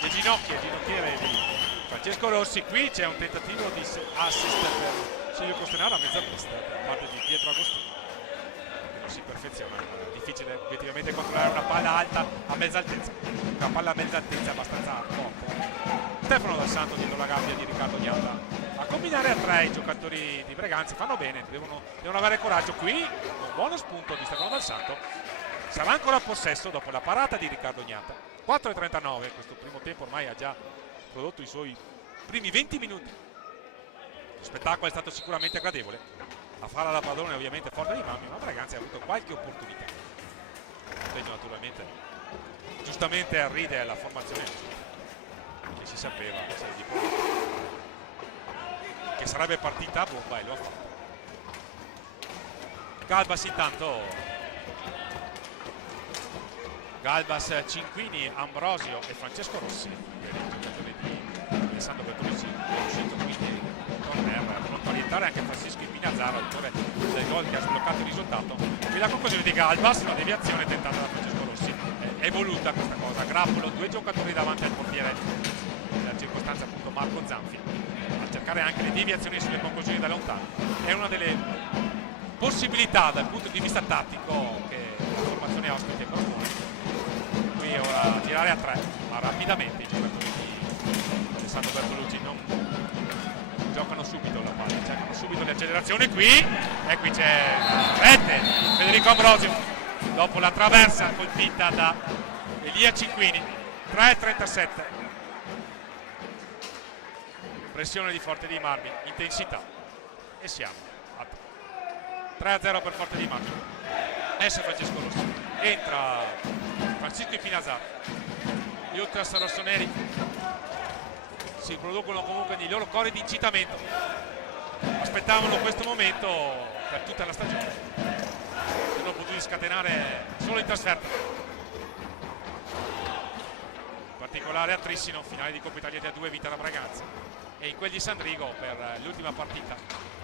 le ginocchia, ginocchiere di Francesco Rossi. Qui c'è un tentativo di assist per Silvio Costenaro a mezza pista da parte di Pietro Agostini, che non si perfeziona. È difficile obiettivamente controllare una palla alta a mezza altezza, una palla a mezza altezza è abbastanza forte. Stefano Dal Santo dietro la gabbia di Riccardo Gnata a combinare a tre. I giocatori di Braganza fanno bene, devono avere coraggio. Qui un buono spunto di Stefano Dal Santo, sarà ancora possesso dopo la parata di Riccardo Gnata. 4:39, questo primo tempo ormai ha già prodotto i suoi primi 20 minuti. Lo spettacolo è stato sicuramente gradevole, a fare la padrone ovviamente Forte dei Marmi, ma Braganza ha avuto qualche opportunità. Segno naturalmente giustamente arride alla formazione che si sapeva che sarebbe partita a bomba, e lo ha fatto. Galbas intanto, Galbas, Cinquini, Ambrosio e Francesco Rossi, il giocatore di Alessandro Bertolucci, è uscito quindi corner per orientare anche Francisco Pinazzaro, autore del gol che ha sbloccato il risultato. E la conclusione di Galbas, una deviazione tentata da Francesco Rossi, è voluta questa cosa. Grappolo, due giocatori davanti al portiere, nella circostanza appunto Marco Zanfi, a cercare anche le deviazioni sulle conclusioni da lontano. È una delle possibilità dal punto di vista tattico che la formazione ospite propone. Qui ora girare a tre, ma rapidamente i giocatori di Alessandro Bertolucci non giocano subito la palla, cercano subito le accelerazioni qui, e qui c'è rete Federico Ambrosio dopo la traversa colpita da Elia Cinquini. 3:37, pressione di Forte dei Marmi, intensità, e siamo a 3-0 per Forte dei Marmi. Esce Francesco Rossi, entra Francisco Pinazzaro. Gli ultras rossoneri si producono comunque nei loro cori di incitamento, aspettavano questo momento per tutta la stagione, sono potuti scatenare solo in trasferta, in particolare a Trissino, finale di Coppa Italia D2 vinta da Braganza, e in quel di San Rigo per l'ultima partita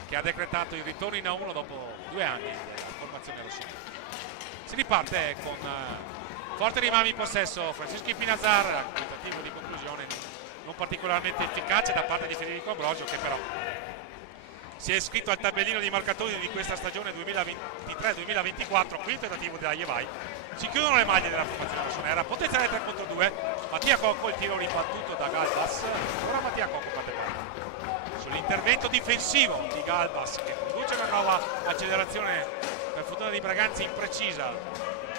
che ha decretato il ritorno in A1 dopo 2 anni della formazione rossonera. Si riparte con Forte dei Marmi in possesso, Francisco Pinazzar, tentativo di conclusione non particolarmente efficace da parte di Federico Ambrosio, che però si è iscritto al tabellino di marcatori di questa stagione 2023-2024. Qui il tentativo della Ievai, si chiudono le maglie della formazione rossonera, potenziale 3 contro 2. Mattia Cocco, il tiro ribattuto da Galbas, ora Mattia Cocco parte palla sull'intervento difensivo di Galbas, che produce una nuova accelerazione per fortuna di Braganza imprecisa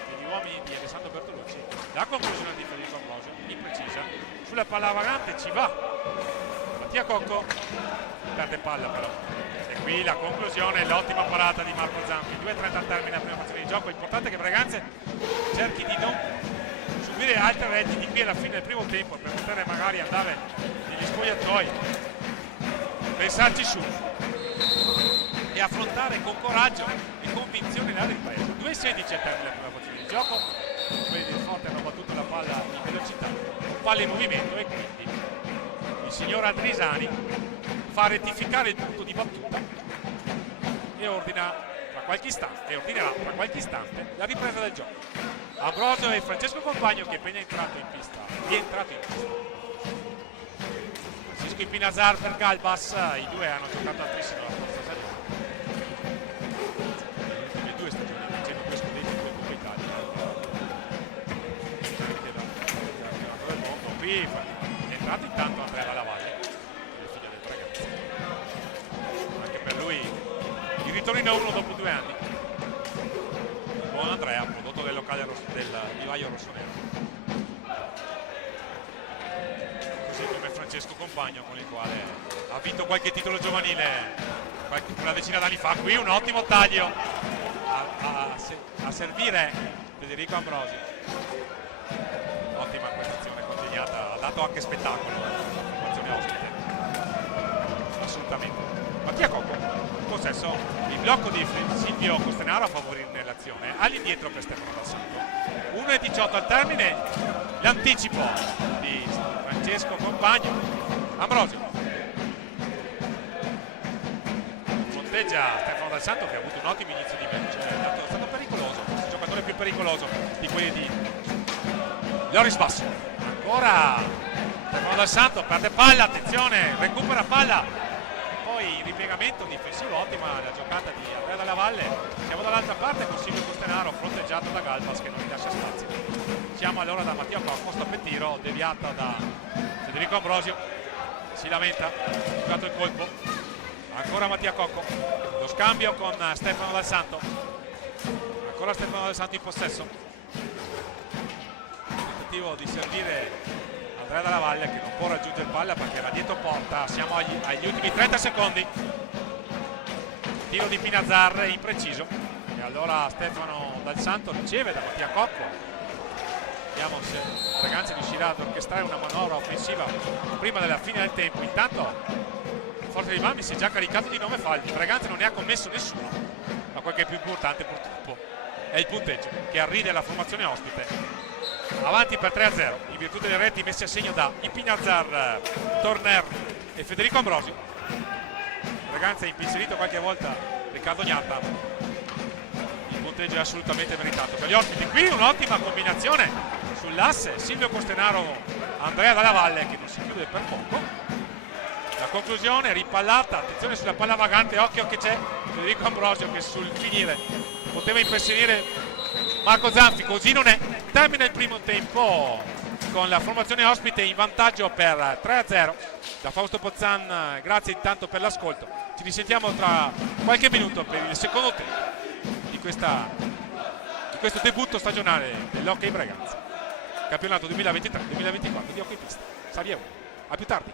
degli uomini di Alessandro Bertolucci. La conclusione di Federico Ambrosio imprecisa, sulla palla vagante ci va Mattia Cocco, perde palla però, e qui la conclusione, l'ottima parata di Marco Zanfi. 2:30 al termine della prima frazione di gioco. L'importante è che Braganza cerchi di non subire altre reti di qui alla fine del primo tempo, per poter magari andare negli spogliatoi, pensarci su e affrontare con coraggio e convinzione la ripresa. 2:16 al termine della prima frazione di gioco. Quelli del Forte hanno battuto la palla in velocità, con palla in movimento, e quindi il signor Adrisani fa rettificare il punto di battuta e ordinerà tra qualche istante la ripresa del gioco. Ambrosio e Francesco Compagno, che è appena entrato in pista, Francisco Pinazzar per Galbas. I due hanno giocato altissimo la scorsa stagione, le ultime 2 stagioni vincendo 2 scudetti e 2 Coppa Italia. Del mondo. Qui è entrato intanto Andrea Dalla Valle, il figlio del Braganza, anche per lui il ritorno in A1 dopo 2 anni. Buon Andrea, prodotto del locale del vivaio rossonero. Francesco Compagno, con il quale ha vinto qualche titolo giovanile una decina d'anni fa. Qui un ottimo taglio a servire Federico Ambrosi. Ottima questa congegnata, ha dato anche spettacolo alla formazione ospite, assolutamente. Mattia Cocco, possesso, il blocco di Silvio Costenaro a favorire l'azione, all'indietro per Stefano Dal Santo. 1,18 al termine, l'anticipo di Francesco Compagno. Ambrosio fronteggia Stefano Dal Santo, che ha avuto un ottimo inizio di match, è stato pericoloso, il giocatore più pericoloso di quelli di Loris Basso. Ancora Stefano Dal Santo, perde palla, attenzione, recupera palla, poi il ripiegamento difensivo, ottima la giocata di Andrea Dalla Valle. Siamo dall'altra parte con Silvio Costenaro fronteggiato da Galbas, che non gli lascia spazi. Siamo allora da Mattia Cocco, stop e tiro deviata da Federico Ambrosio, si lamenta, ha giocato il colpo. Ancora Mattia Cocco, lo scambio con Stefano Dal Santo, ancora Stefano Dal Santo in possesso, tentativo di servire Andrea Dalla Valle, che non può raggiungere palla perché era dietro porta. Siamo agli ultimi 30 secondi, tiro di Pinazar impreciso, e allora Stefano Dal Santo riceve da Mattia Cocco. Vediamo se Braganza riuscirà ad orchestrare una manovra offensiva prima della fine del tempo. Intanto Forza di Bambi si è già caricato di 9 falli, Braganza non ne ha commesso nessuno, ma quel che è più importante purtroppo è il punteggio che arriva alla formazione ospite, avanti per 3-0 in virtù delle reti messe a segno da Ipinazar, Torner e Federico Ambrosio. Braganza ha impensierito qualche volta Riccardo Gnatta, il punteggio è assolutamente meritato per gli ospiti. Qui un'ottima combinazione sull'asse Silvio Costenaro, Andrea Dalla Valle, che non si chiude per poco. La conclusione, rimpallata, attenzione sulla palla vagante, occhio che c'è Federico Ambrosio che sul finire poteva impressionare Marco Zanfi, così non è. Termina il primo tempo con la formazione ospite in vantaggio per 3-0. Da Fausto Pozzan, grazie intanto per l'ascolto, ci risentiamo tra qualche minuto per il secondo tempo di questo debutto stagionale dell'Hockey Braganza, campionato 2023-2024 di hockey pista Serie 1. A più tardi.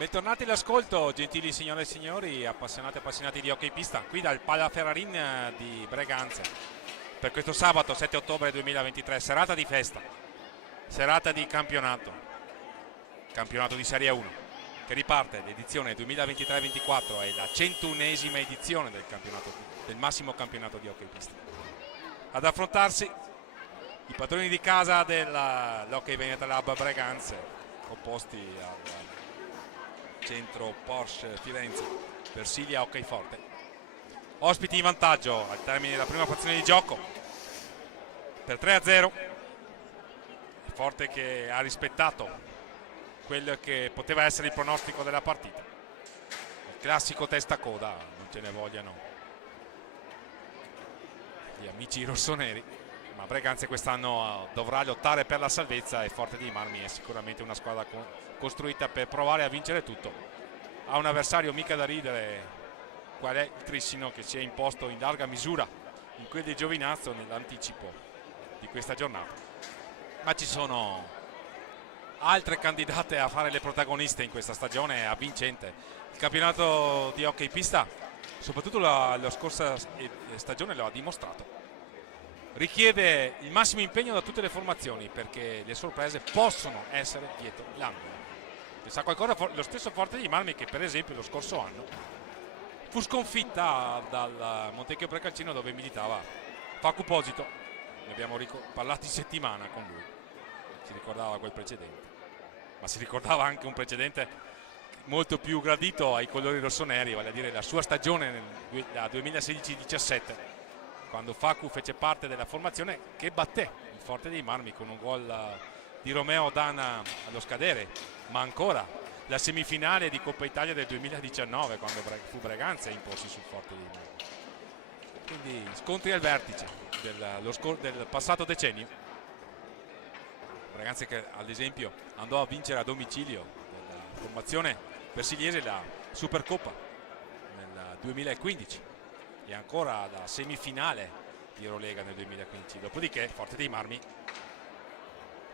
Bentornati all'ascolto, gentili signore e signori, appassionati e appassionati di hockey pista, qui dal Palaferrarin di Breganze, per questo sabato 7 ottobre 2023, serata di festa, serata di campionato di Serie 1, che riparte l'edizione 2023-24, è la 101esima edizione del massimo campionato di hockey pista. Ad affrontarsi i padroni di casa dell'Hockey Veneta Lab Breganze, opposti al centro Porsche Firenze, Versilia Hockey Forte. Ospiti in vantaggio al termine della prima frazione di gioco per 3-0. Forte che ha rispettato quello che poteva essere il pronostico della partita. Il classico testa coda, non ce ne vogliano gli amici rossoneri, ma Breganze quest'anno dovrà lottare per la salvezza e Forte dei Marmi è sicuramente una squadra costruita per provare a vincere tutto. Ha un avversario mica da ridere, qual è il Trissino, che si è imposto in larga misura in quel di Giovinazzo nell'anticipo di questa giornata, ma ci sono altre candidate a fare le protagoniste in questa stagione avvincente. Il campionato di hockey pista, soprattutto la scorsa stagione, lo ha dimostrato. Richiede il massimo impegno da tutte le formazioni, perché le sorprese possono essere dietro l'angolo. Sa qualcosa lo stesso Forte dei Marmi, che per esempio lo scorso anno fu sconfitta dal Montecchio Precalcino, dove militava Facu Posito. Ne abbiamo parlato in settimana con lui, si ricordava quel precedente, ma si ricordava anche un precedente molto più gradito ai colori rossoneri, vale a dire la sua stagione nel 2016-17, quando Facu fece parte della formazione che batté il Forte dei Marmi con un gol di Romeo Dana allo scadere, ma ancora la semifinale di Coppa Italia del 2019, quando fu Breganze a imporsi sul Forte dei Marmi. Quindi scontri al vertice del passato decennio. Breganze che ad esempio andò a vincere a domicilio della formazione versiliese la Supercoppa nel 2015 e ancora la semifinale di Eurolega nel 2015. Dopodiché Forte dei Marmi,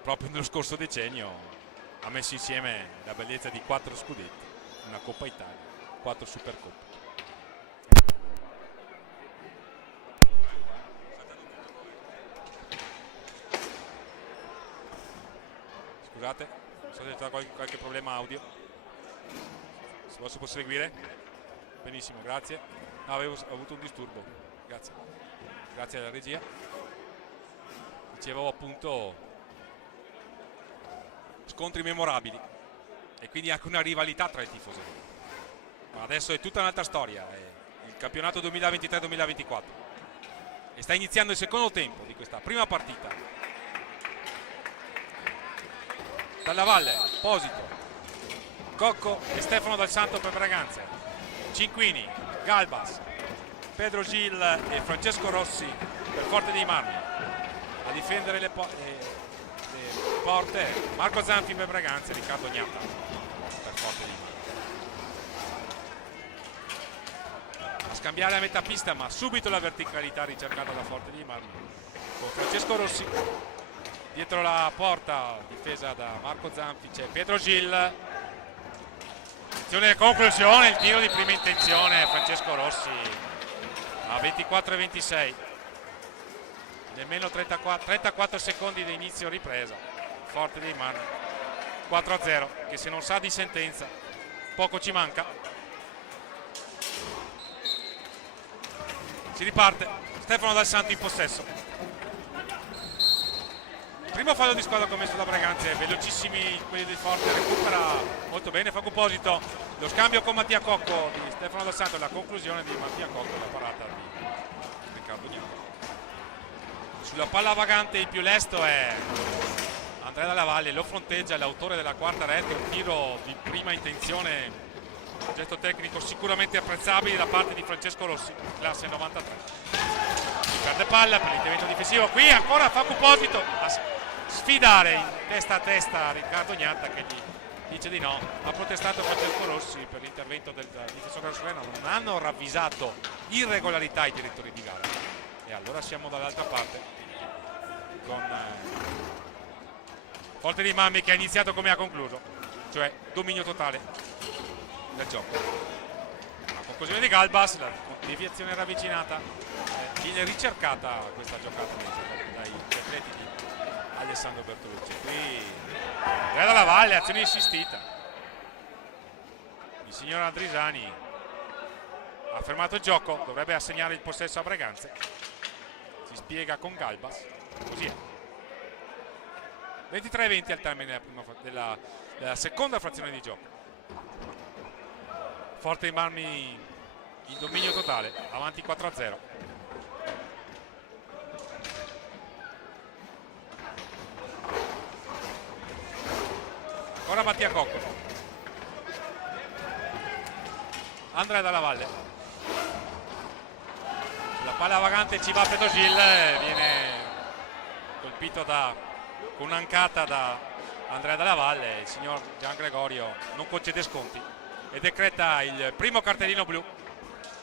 proprio nello scorso decennio, ha messo insieme la bellezza di 4 scudetti, una Coppa Italia, 4 Supercoppe. Scusate, non so se c'è qualche problema audio. Se posso proseguire? Benissimo, grazie. No, avevo avuto un disturbo. Grazie. Grazie alla regia. Dicevo appunto scontri memorabili e quindi anche una rivalità tra i tifosi. Ma adesso è tutta un'altra storia. È il campionato 2023-2024 e sta iniziando il secondo tempo di questa prima partita. Dalla Valle, Posito, Cocco e Stefano Dal Santo per Breganze, Cinquini, Galbas, Pedro Gil e Francesco Rossi per Forte dei Marmi. A difendere le porte Marco Zanfi per Breganze e Riccardo Gnatta per Forte dei Marmi. A scambiare a metà pista, ma subito la verticalità ricercata da Forte dei Marmi con Francesco Rossi. Dietro la porta, difesa da Marco Zanfi, c'è Pietro Gil. Attenzione, conclusione, il tiro di prima intenzione, Francesco Rossi a 24-26. Nemmeno 34 secondi di inizio ripresa. Forte dei Marmi 4-0, che se non sa di sentenza poco ci manca. Si riparte, Stefano Dal Santo in possesso. Primo fallo di squadra commesso da Breganze, velocissimi quelli del Forte, recupera molto bene Facu Posito, lo scambio con Mattia Cocco di Stefano Dal Santo, la conclusione di Mattia Cocco, la parata di Riccardo Gnatta. Sulla palla vagante il più lesto è Andrea Dalla Valle, lo fronteggia l'autore della quarta rete, un tiro di prima intenzione, un gesto tecnico sicuramente apprezzabile da parte di Francesco Rossi, classe 93. Perde palla per l'intervento difensivo, qui ancora Facu Posito a sfidare in testa a testa Riccardo Gnatta, che gli dice di no. Ha protestato Francesco Rossi per l'intervento del difensore rossonero, non hanno ravvisato irregolarità i direttori di gara e allora siamo dall'altra parte con Forte dei Marmi che ha iniziato come ha concluso, cioè dominio totale del gioco. La conclusione di Galbas, la deviazione ravvicinata, viene ricercata questa giocata dai atleti di Alessandro Bertolucci. Qui Andrea Dalla Valle, azione insistita. Il signor Andrisani ha fermato il gioco, dovrebbe assegnare il possesso a Breganze. Si spiega con Galbas, così è. 23-20 al termine della seconda frazione di gioco. Forte Marmi in dominio totale, avanti 4-0. Ora Mattia Cocco. Andrea Dalla Valle. La palla vagante ci va Pedrosil, viene colpito con un'ancata da Andrea Dalla Valle. Il signor Gian Gregorio non concede sconti e decreta il primo cartellino blu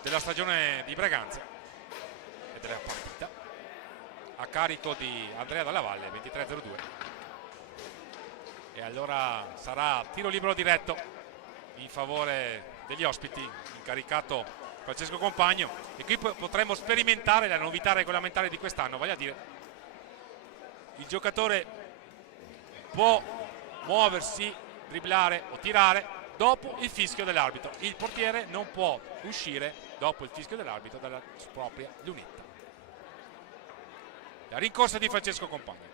della stagione di Breganze e della partita a carico di Andrea Dalla Valle, 23-02. E allora sarà tiro libero diretto in favore degli ospiti, incaricato Francesco Compagno, e qui potremo sperimentare la novità regolamentare di quest'anno, vale a dire il giocatore può muoversi, dribblare o tirare dopo il fischio dell'arbitro. Il portiere non può uscire dopo il fischio dell'arbitro dalla propria lunetta. La rincorsa di Francesco Compagno.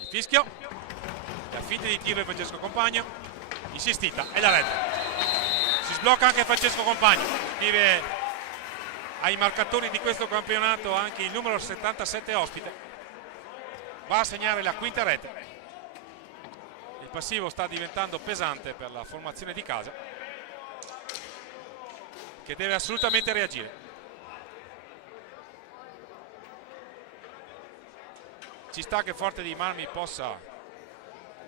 Il fischio, la finta di tiro di Francesco Compagno, insistita e la rete. Si sblocca anche Francesco Compagno, scrive ai marcatori di questo campionato anche il numero 77 ospite. Va a segnare la quinta rete. Il passivo sta diventando pesante per la formazione di casa, che deve assolutamente reagire. Ci sta che Forte dei Marmi possa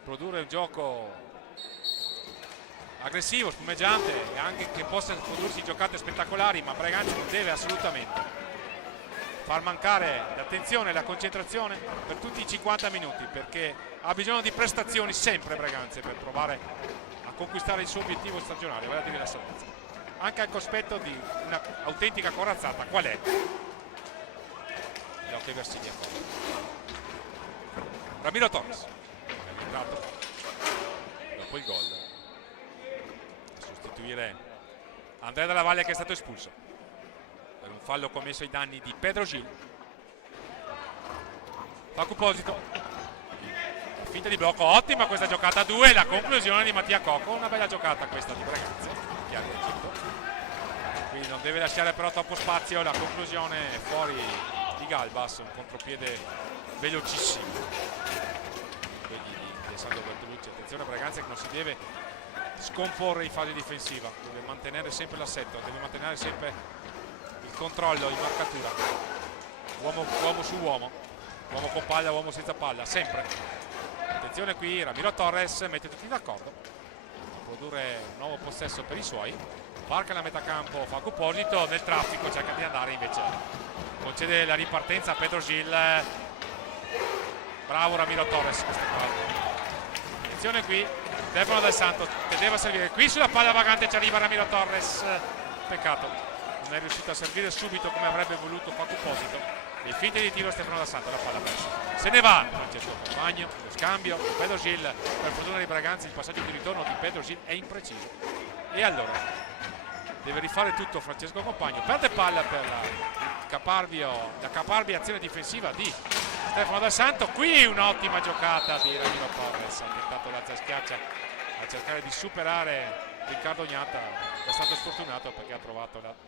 produrre un gioco aggressivo, spumeggiante, e anche che possa prodursi giocate spettacolari, ma Breganze non deve assolutamente far mancare l'attenzione e la concentrazione per tutti i 50 minuti, perché ha bisogno di prestazioni sempre Breganze per provare a conquistare il suo obiettivo stagionale, vale a dire la salvezza, anche al cospetto di un'autentica corazzata qual è l'Hockey Versilia. Ramiro Torres è entrato dopo il gol a sostituire Andrea Dalla Valle, che è stato espulso per un fallo commesso ai danni di Pedro Gil. Facu Posito, finta di blocco, ottima questa giocata a due, la conclusione di Mattia Cocco, una bella giocata questa di Breganze, che ha reagito. Qui non deve lasciare però troppo spazio, la conclusione è fuori di Galbas, un contropiede velocissimo, quindi di Alessandro Bertolucci. Attenzione a Breganze che non si deve scomporre in fase difensiva, deve mantenere sempre l'assetto, deve mantenere sempre il controllo in marcatura, uomo su uomo, uomo con palla, uomo senza palla, sempre. Attenzione qui, Ramiro Torres mette tutti d'accordo a produrre un nuovo possesso per i suoi, varca la metacampo Facu Posito, nel traffico cerca di andare, invece concede la ripartenza a Pedro Gil. Bravo Ramiro Torres, questa qua. Attenzione qui, Stefano Del Santo che deve servire, qui sulla palla vagante ci arriva Ramiro Torres, peccato non è riuscito a servire subito come avrebbe voluto Facu Posito. Il finte di tiro Stefano Del Santo, la palla persa, se ne va Francesco Compagno, lo scambio di Pedro Gil. Per fortuna di Breganze il passaggio di ritorno di Pedro Gil è impreciso e allora deve rifare tutto Francesco Compagno, perde palla per la caparbia azione difensiva di Stefano Del Santo. Qui un'ottima giocata di Ramiro Torres, ha tentato la schiaccia a cercare di superare Riccardo Ognata, è stato sfortunato perché ha trovato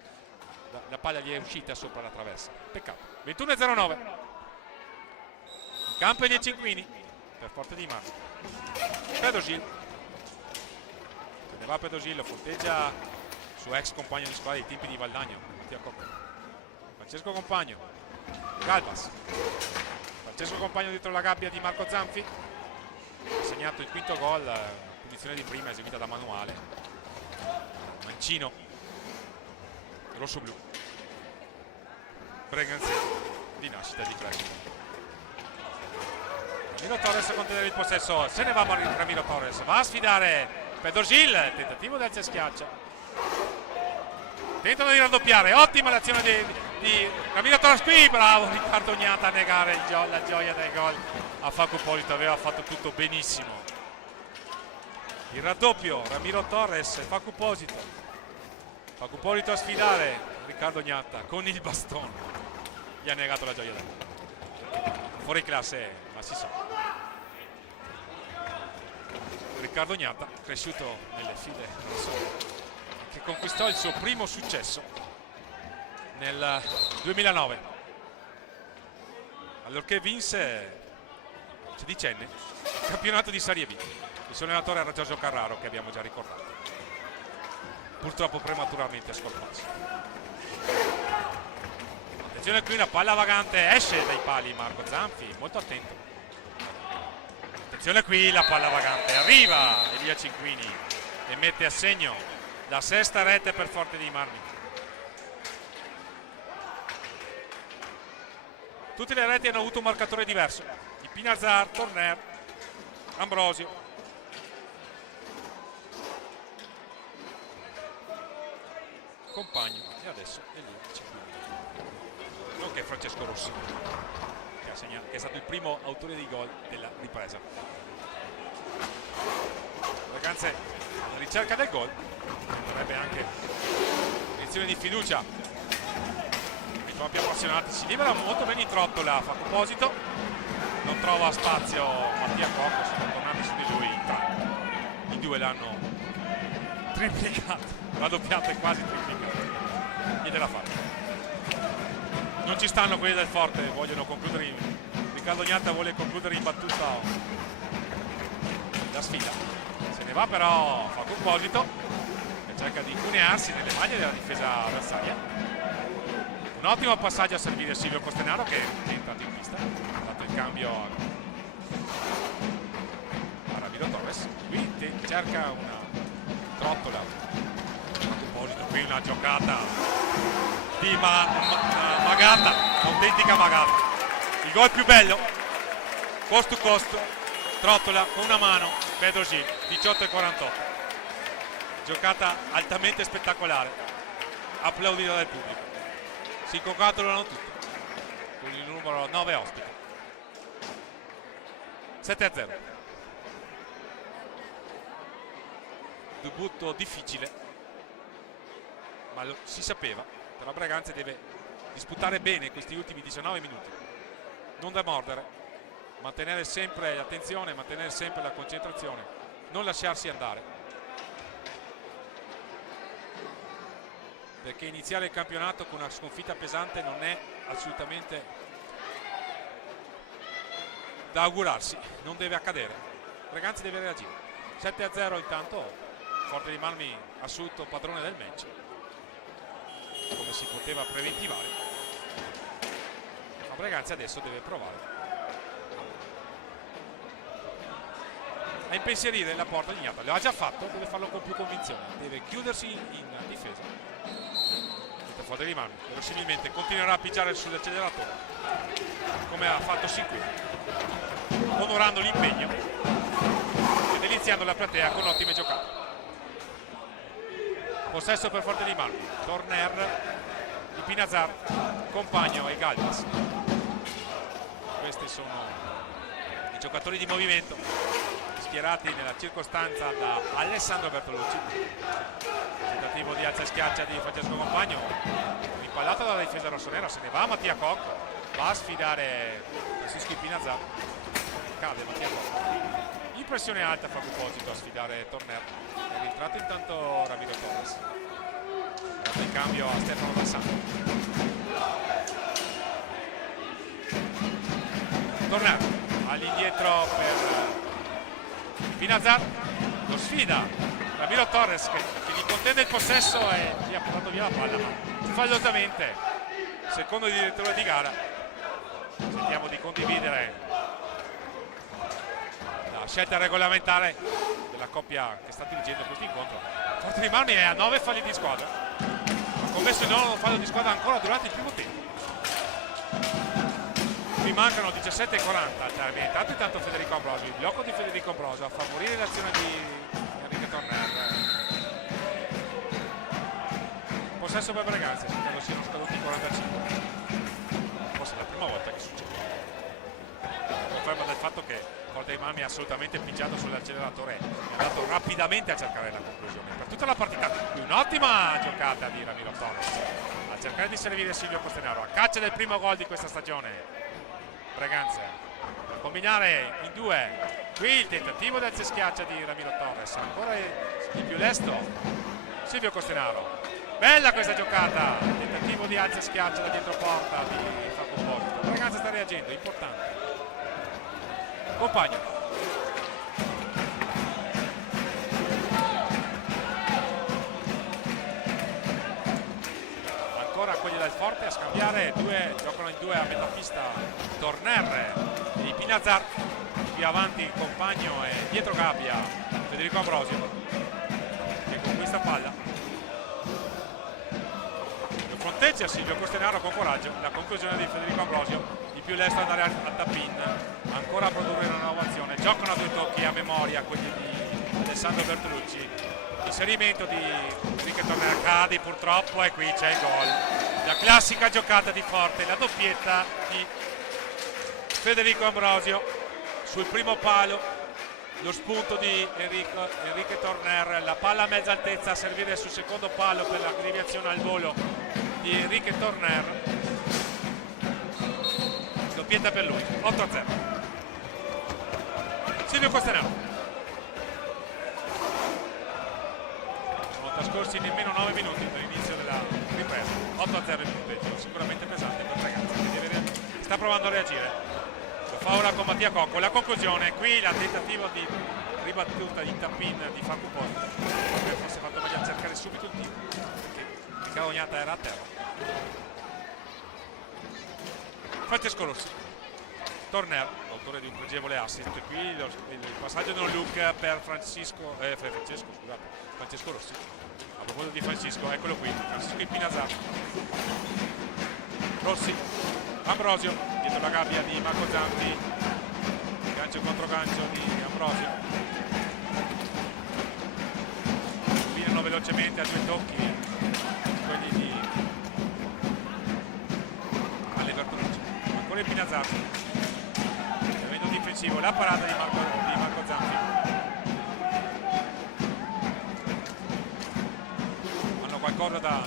la palla gli è uscita sopra la traversa, peccato. 21-09 in campo gli Cinquini per Forte dei Marmi. Pedro Gil, se ne va Pedro Gil, lo fronteggia suo ex compagno di squadra ai tempi di Valdagno, Francesco Compagno, Galbas, Francesco Compagno dietro la gabbia di Marco Zanfi, ha segnato il quinto gol, una punizione di prima eseguita da manuale, mancino rosso-blu, Breganze di nascita di club. Ramiro Torres a contenere il possesso, se ne va Ramiro Torres, va a sfidare Pedrosil, tentativo del Schiaccia. Tentano di raddoppiare, ottima l'azione di Ramiro Torres qui, bravo Riccardo Gnata a negare la gioia del gol a Facu Polito, aveva fatto tutto benissimo. Il raddoppio, Ramiro Torres e Facu Polito a sfidare Riccardo Gnata con il bastone, gli ha negato la gioia del gol. Fuori classe, ma si sa. Riccardo Gnata, cresciuto nelle file rossonere, che conquistò il suo primo successo nel 2009, allorché vinse sedicenne il campionato di Serie B. Il suo allenatore era Giorgio Carraro, che abbiamo già ricordato, purtroppo prematuramente scomparso. Attenzione qui, una palla vagante, esce dai pali Marco Zanfi, molto attento. Attenzione qui, la palla vagante, arriva Elia Cinquini e mette a segno la sesta rete per Forte dei Marmi. Tutte le reti hanno avuto un marcatore diverso: di Pinazar, Torner, Ambrosio. Compagno e adesso Elia Cinquini, nonché Francesco Rossi, che è stato il primo autore dei gol della ripresa. Ragazzi, alla ricerca del gol sarebbe anche un'iniezione di fiducia ai troppi appassionati. Si libera molto bene in trottola a proposito, non trova spazio Mattia Cocco, sono tornati su di lui in tre. I due l'hanno triplicato, raddoppiato e quasi triplicato. Niente da fare. Non ci stanno quelli del Forte, vogliono concludere Riccardo Gnata vuole concludere in battuta la sfida. Se ne va però Facu Polito, che cerca di incunearsi nelle maglie della difesa avversaria. Un ottimo passaggio a servire Silvio Costenaro, che è entrato in pista, ha fatto il cambio a Ramiro Torres. Qui cerca una trottola. Facu Polito, qui una giocata di magata, autentica magata. Il gol più bello, cost to cost, trottola con una mano, Pedro Gil, 18:48. Giocata altamente spettacolare, applaudita dal pubblico. Si congratulano tutti con il numero 9 ospite. 7-0. Debutto difficile, ma lo si sapeva, però Braganza deve disputare bene questi ultimi 19 minuti, non da mordere, mantenere sempre l'attenzione, mantenere sempre la concentrazione, non lasciarsi andare, perché iniziare il campionato con una sconfitta pesante non è assolutamente da augurarsi, non deve accadere. Braganza deve reagire. 7-0 intanto, Forte dei Marmi assunto padrone del match, come si poteva preventivare, ma Braganza adesso deve provare a impensierire la porta di Gnata. Lo ha già fatto, deve farlo con più convinzione, deve chiudersi in difesa. Il Forte dei Marmi verosimilmente continuerà a pigiare sull'acceleratore come ha fatto sin qui, onorando l'impegno e deliziando la platea con ottime giocate. Possesso per Forte dei Marmi, Torner, di Pinazar, Compagno e Galvas. Questi sono i giocatori di movimento schierati nella circostanza da Alessandro Bertolucci. Tentativo di alza e schiaccia di Francesco Compagno, rimpallato dalla difesa rossonera, se ne va Mattia Cocco, va a sfidare Francisco Pinazar, cade Mattia Cocco. In pressione alta fa proposito a sfidare Torner, è ritratto intanto Ramiro Torres, dato il cambio a Stefano Bassano. Torner all'indietro per Pinazar, lo sfida Ramiro Torres che gli contende il possesso e gli ha portato via la palla, ma fallosamente, secondo il direttore di gara, sentiamo di condividere la scelta regolamentare della coppia che sta dirigendo questo incontro. Forte dei Marmi è a 9 falli di squadra, ha commesso il nono fallo di squadra ancora durante il primo tempo. Qui mancano 17:40 al termine. Intanto Federico Ambrosio, il blocco di Federico Ambrosio a favorire l'azione di Enrico Torner. Possesso per Breganze, credo siano scaduti 45. Forse è la prima volta che succede. Conferma del fatto che Forte dei Marmi ha assolutamente pigiato sull'acceleratore e è andato rapidamente a cercare la conclusione per tutta la partita. Un'ottima giocata di Ramiro Torres a cercare di servire Silvio Costenaro a caccia del primo gol di questa stagione. Breganze a combinare in due. Qui il tentativo del schiaccia di Ramiro Torres, ancora il più lesto Silvio Costenaro. Bella questa giocata, tentativo di alza schiaccia da dietro porta di Fabio Posito. Breganze sta reagendo, importante. Compagno. Ancora quelli del Forte a scambiare, giocano in due a metà pista Torner e Pinazzar. Più avanti il Compagno e dietro gabbia Federico Ambrosio che conquista palla. Lo fronteggia Silvio Costenaro con coraggio. La conclusione di Federico Ambrosio, il più lesto andare al tap-in, ancora a produrre una nuova azione. Giocano a due tocchi a memoria quelli di Alessandro Bertolucci. Inserimento di Enrique Torner, cade purtroppo e qui c'è il gol. La classica giocata di Forte, la doppietta di Federico Ambrosio sul primo palo, lo spunto di Enrique Torner, la palla a mezza altezza a servire sul secondo palo per la deviazione al volo di Enrique Torner. Doppietta per lui, 8-0. Silvio Costenaro. Sono trascorsi nemmeno 9 minuti dall'inizio della ripresa. 8-0 il punteggio, sicuramente pesante per ragazzi. Sta provando a reagire. Fa ora con Mattia Cocco. La conclusione, qui la tentativa di ribattuta di tap-in di Fabio Posito. Forse ha fatto meglio a cercare subito il tiro perché il Cavognata era a terra. Francesco Rossi. Torner, autore di un pregevole assist. Qui il passaggio di un look per Francesco Rossi. A proposito di Francisco, eccolo qui, Francisco Pinazzar. Rossi, Ambrosio, dietro la gabbia di Marco Zanti, gancio contro gancio di Ambrosio. Combinano velocemente a due tocchi quelli di Ale Bertolucci. Ancora il Pinazzar. Intervento difensivo, la parata di Marco Zanti. Hanno qualcosa da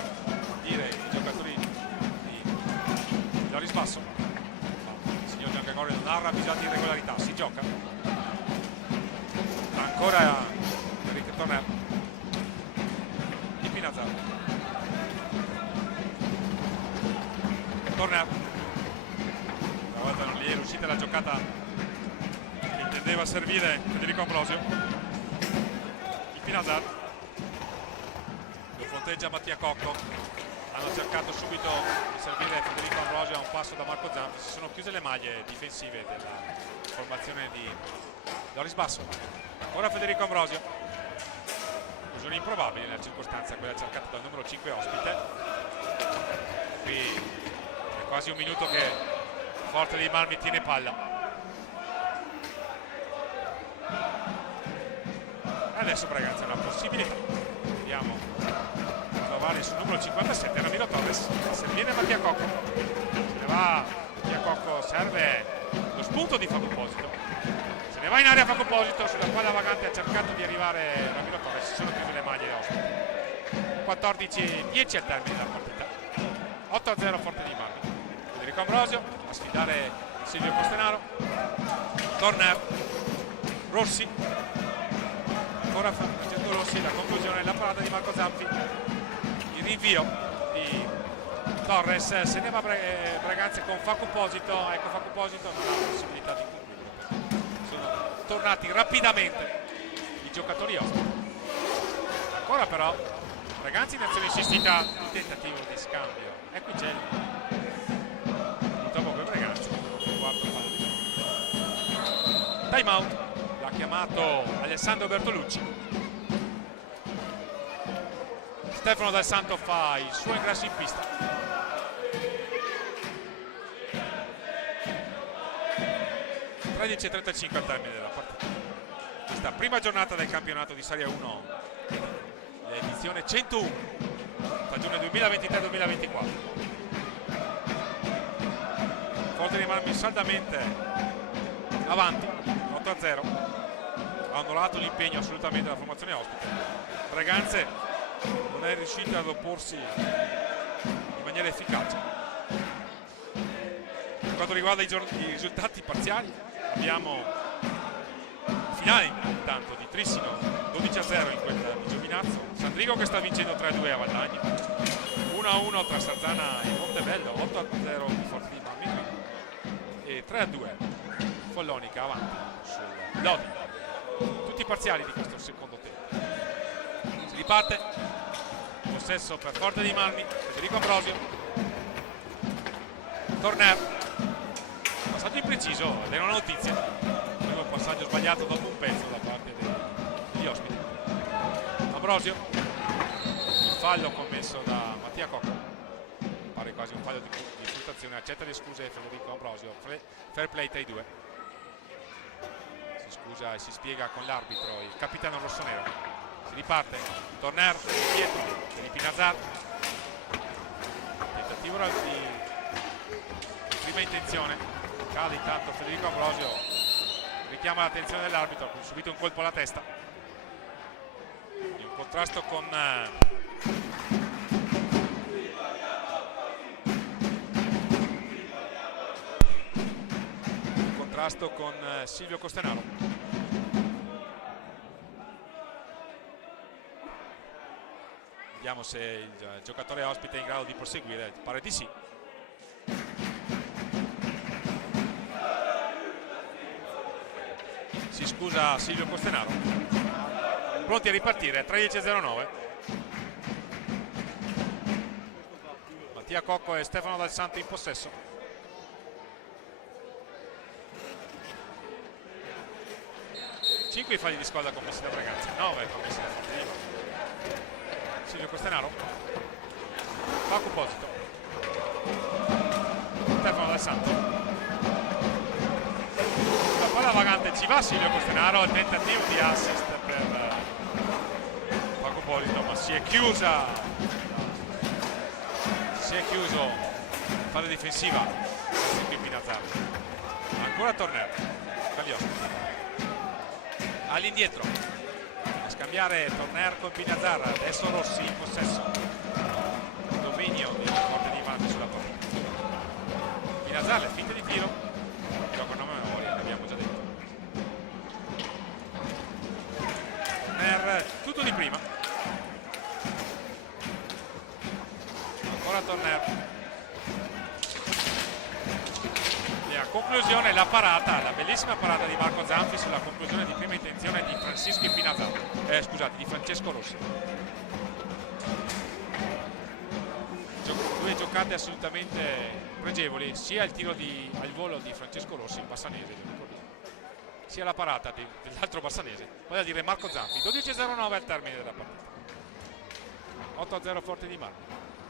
dire i giocatori di Loris Basso. Il signor Giancagorio non ha ravvisato irregolarità, si gioca. Ancora Enrique Torner. Di Pinazzar. Torner. Una volta non gli è riuscita la giocata che intendeva servire Federico Ambrosio. Il Pinazzar. Lo fronteggia Mattia Cocco. Hanno cercato subito di servire Federico Ambrosio a un passo da Marco Zanti. Si sono chiuse le maglie difensive della formazione di Loris Basso. Ora Federico Ambrosio. Conclusione improbabile nella circostanza, quella cercata dal numero 5 ospite. Qui è quasi un minuto che Forte dei Marmi tiene palla. E adesso Breganze ha una possibilità. Vediamo trovare sul numero 57 Ramiro Torres. Se viene Mattia Cocco, se ne va Mattia Cocco, serve lo spunto di Fabio Posito. Se ne va in area Fabio Posito, sulla quale vagante ha cercato di arrivare Ramiro Torres. Si sono chiuse le maglie ospiti. 14-10 al termine della partita. 8-0 Forte dei Marmi. Federico Ambrosio a sfidare Silvio Costenaro. Torner, Rossi, ancora Francesco Rossi, la conclusione, la parata di Marco Zanti, il rinvio di Torres, se ne va Breganze con Fabio Posito. Ecco, Fabio Posito non ha la possibilità di concludere. Sono tornati rapidamente i giocatori ospiti. Ancora però Breganze in azione insistita, il tentativo di scambio, e qui c'è purtroppo per Breganze il quarto fallo di gioco. Time out, l'ha chiamato Alessandro Bertolucci. Stefano Dal Santo fa il suo ingresso in pista. Tra 10 e 35 al termine della partita. questa prima giornata del campionato di Serie 1, l'edizione 101, stagione 2023-2024. Forte dei Marmi saldamente avanti, 8-0, ha onorato l'impegno assolutamente della formazione ospite. Breganze non è riuscita ad opporsi in maniera efficace. Per quanto riguarda i risultati parziali, abbiamo il finale intanto di Trissino 12-0 in quel di Giovinazzo, Sandrigo che sta vincendo 3-2 a Valdagno, 1-1 tra Sarzana e Montebello, 8-0 di Forte di Marmi e 3-2 Follonica avanti sul Lodi. Tutti i parziali di questo secondo tempo. Si riparte, possesso per Forte di Marmi, Federico Ambrosio, Torner, passaggio impreciso ed è una notizia, primo passaggio sbagliato dopo un pezzo da parte degli ospiti. Ambrosio, il fallo commesso da Mattia Cocco, pare quasi un fallo di frustrazione, accetta le scuse Federico Ambrosio, fair play tra i due, si scusa e si spiega con l'arbitro il capitano rossonero. Si riparte, Torner dietro per il Pinazar, tentativo di prima intenzione, cade intanto Federico Ambrosio, richiama l'attenzione dell'arbitro, ha subito un colpo alla testa in un contrasto con Silvio Costenaro. Vediamo se il giocatore ospite è in grado di proseguire, pare di sì. Si scusa Silvio Costenaro, pronti a ripartire, 13-09. Mattia Cocco e Stefano Dal Santo in possesso. Cinque i falli di squadra commessi da Breganze, 9 commessi da Forte di Marmi. Silvio Costenaro, Paco Posito, Stefano Dal Santo, la palla vagante ci va Silvio Costenaro, il tentativo di assist per Paco Posito, ma si è chiuso fase difensiva qui Pinazar. Ancora Torner per gli ospiti, all'indietro a scambiare Torner con Pinazar, adesso Rossi in possesso, dominio di Forte di Marmi sulla porta. Pinazar le finte di tiro, gioco nome a memoria, l'abbiamo già detto. Torner tutto di prima, ancora Torner, e a conclusione la parata, la bellissima parata di Marco Zanfi sulla conclusione di prima intenzione di di Francesco Rossi. Due giocate assolutamente pregevoli, sia il tiro al volo di Francesco Rossi, il bassanese, sia la parata dell'altro bassanese, vale a dire Marco Zanfi. 12-09 al termine della partita, 8-0 Forte di Marmi.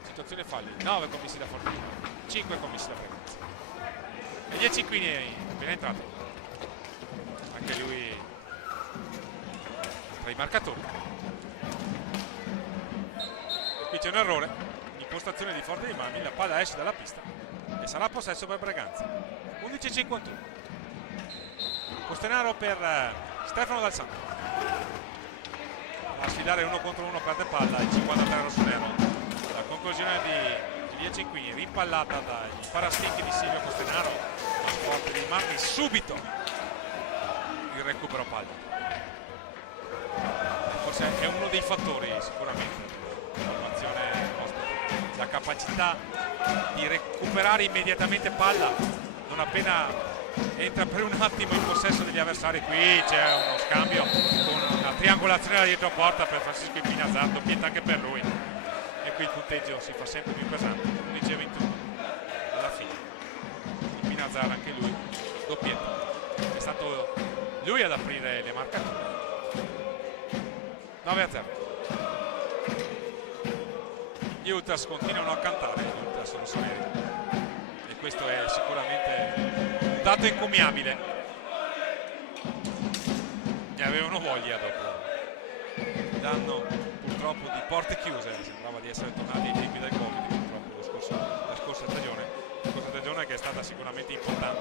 Situazione falli, 9 commessi da Forte di Marmi, 5 commessi da Breganze. E 10 Quini è appena entrato, anche lui tra i marcatori. E qui c'è un errore, impostazione di Forte di Marmi, la palla esce dalla pista e sarà possesso per Breganze. 11-51. Costenaro per Stefano Dal Santo, a sfidare uno contro uno, perde palla il 53 rossonero. La conclusione di Elia Cecchini, rimpallata dai parastinchi di Silvio Costenaro, la Forte di Marmi subito il recupero palla. Forse è uno dei fattori sicuramente della formazione nostra, la capacità di recuperare immediatamente palla non appena entra per un attimo in possesso degli avversari. Qui c'è uno scambio con una triangolazione da dietro porta per Francisco Pinazar, doppietta anche per lui, e qui il punteggio si fa sempre più pesante. 11-21 alla fine, il Pinazar anche lui doppietta, è stato lui ad aprire le marcature. 9-0. Gli Ultras continuano a cantare, gli Ultras rossoneri, e questo è sicuramente un dato incommiabile. ne avevano voglia dopo l'anno purtroppo di porte chiuse. Sembrava di essere tornati ai tempi del Covid purtroppo la scorsa stagione che è stata sicuramente importante.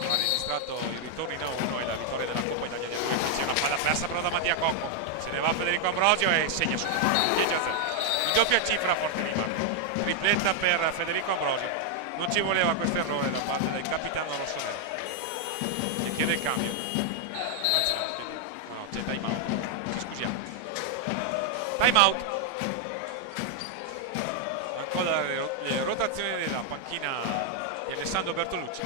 Ha registrato il ritorno in A1 e la vittoria della Coppa Italia di A2. C'è una palla persa però da Mattia Cocco, se ne va Federico Ambrosio e segna subito 10-0 in doppia cifra a Forte dei Marmi, tripletta per Federico Ambrosio. Non ci voleva questo errore da parte del capitano rossonero che chiede il cambio, anzi no, c'è time out, ci scusiamo, time out. Ancora le rotazioni della panchina di Alessandro Bertolucci.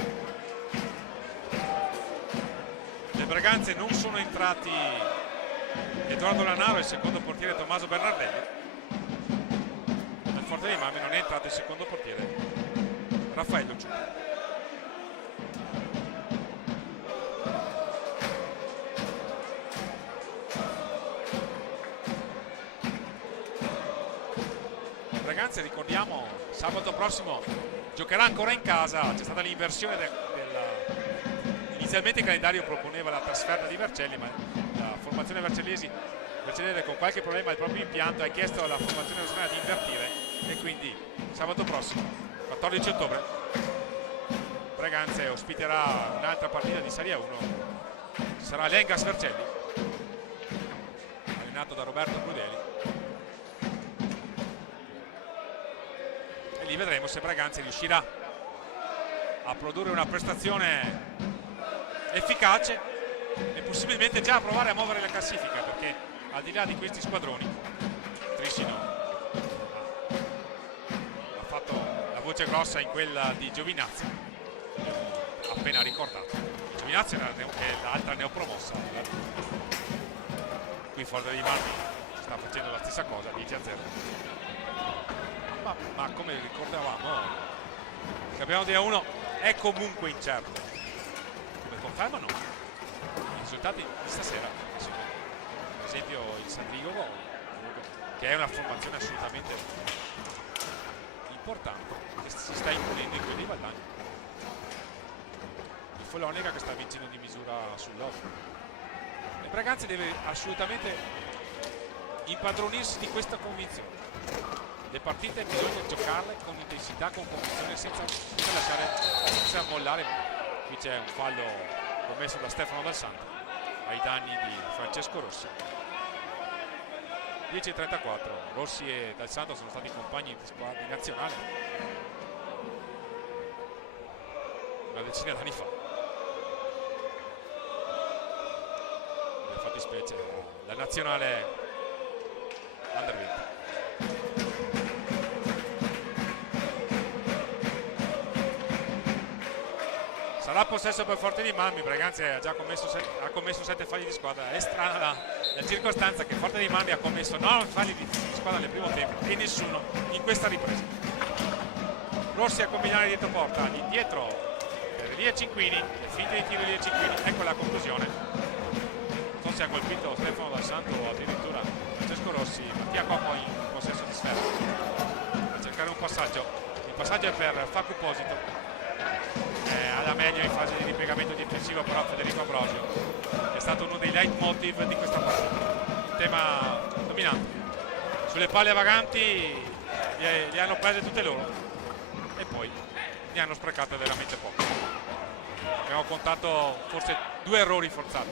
Le Braganze non sono entrati Edoardo Lanaro e il secondo portiere Tommaso Bernardelli. Nel Forte dei Marmi non è entrato il secondo portiere Raffaello Ciucci. Braganze, ricordiamo, sabato prossimo giocherà ancora in casa. C'è stata l'inversione inizialmente il calendario proponeva la trasferta di Vercelli, ma la formazione vercellese con qualche problema al proprio impianto ha chiesto alla formazione rossonera di invertire, e quindi sabato prossimo 14 ottobre Braganze ospiterà un'altra partita di Serie 1. Ci sarà Lengas Vercelli allenato da Roberto Crudeli, e lì vedremo se Braganze riuscirà a produrre una prestazione efficace e possibilmente già a provare a muovere la classifica, perché al di là di questi squadroni Trissino ha fatto la voce grossa in quella di Giovinazzi, appena ricordato. Giovinazzi è l'altra neopromossa. Qui Forte dei Marmi sta facendo la stessa cosa, 10-0, ma come ricordavamo il campionato di A1 è comunque incerto, confermano i risultati di stasera. Per esempio il Sandrigo, che è una formazione assolutamente importante, che si sta imponendo in quelli Valdagni. Il Follonica che sta vincendo di misura sull'Ovra. Le Braganze deve assolutamente impadronirsi di questa convinzione. Le partite bisogna giocarle con intensità, con convinzione, senza mollare. Qui c'è un fallo commesso da Stefano Dal Santo ai danni di Francesco Rossi. 10:34. Rossi e Dal Santo sono stati compagni di squadra nazionale una decina d'anni fa. Nella fattispecie la nazionale Under 20. Sarà possesso per Forte dei Marmi. Braganze ha già commesso 7 falli di squadra. È strana la circostanza che Forte dei Marmi ha commesso 9 falli di squadra nel primo tempo e nessuno in questa ripresa. Rossi a combinare dietro porta, dietro per Elia Cinquini, le finte di tiro di Elia Cinquini. Ecco la conclusione. Non so se ha colpito Stefano Dal Santo o addirittura Francesco Rossi. Mattia Cocco in possesso di sfera a cercare un passaggio. Il passaggio è per Facu Posito. Alla meglio in fase di ripiegamento difensivo, però Federico Ambrosio è stato uno dei leitmotiv di questa partita, un tema dominante. Sulle palle vaganti le hanno prese tutte loro e poi ne hanno sprecate veramente poco. Abbiamo contato forse 2 errori forzati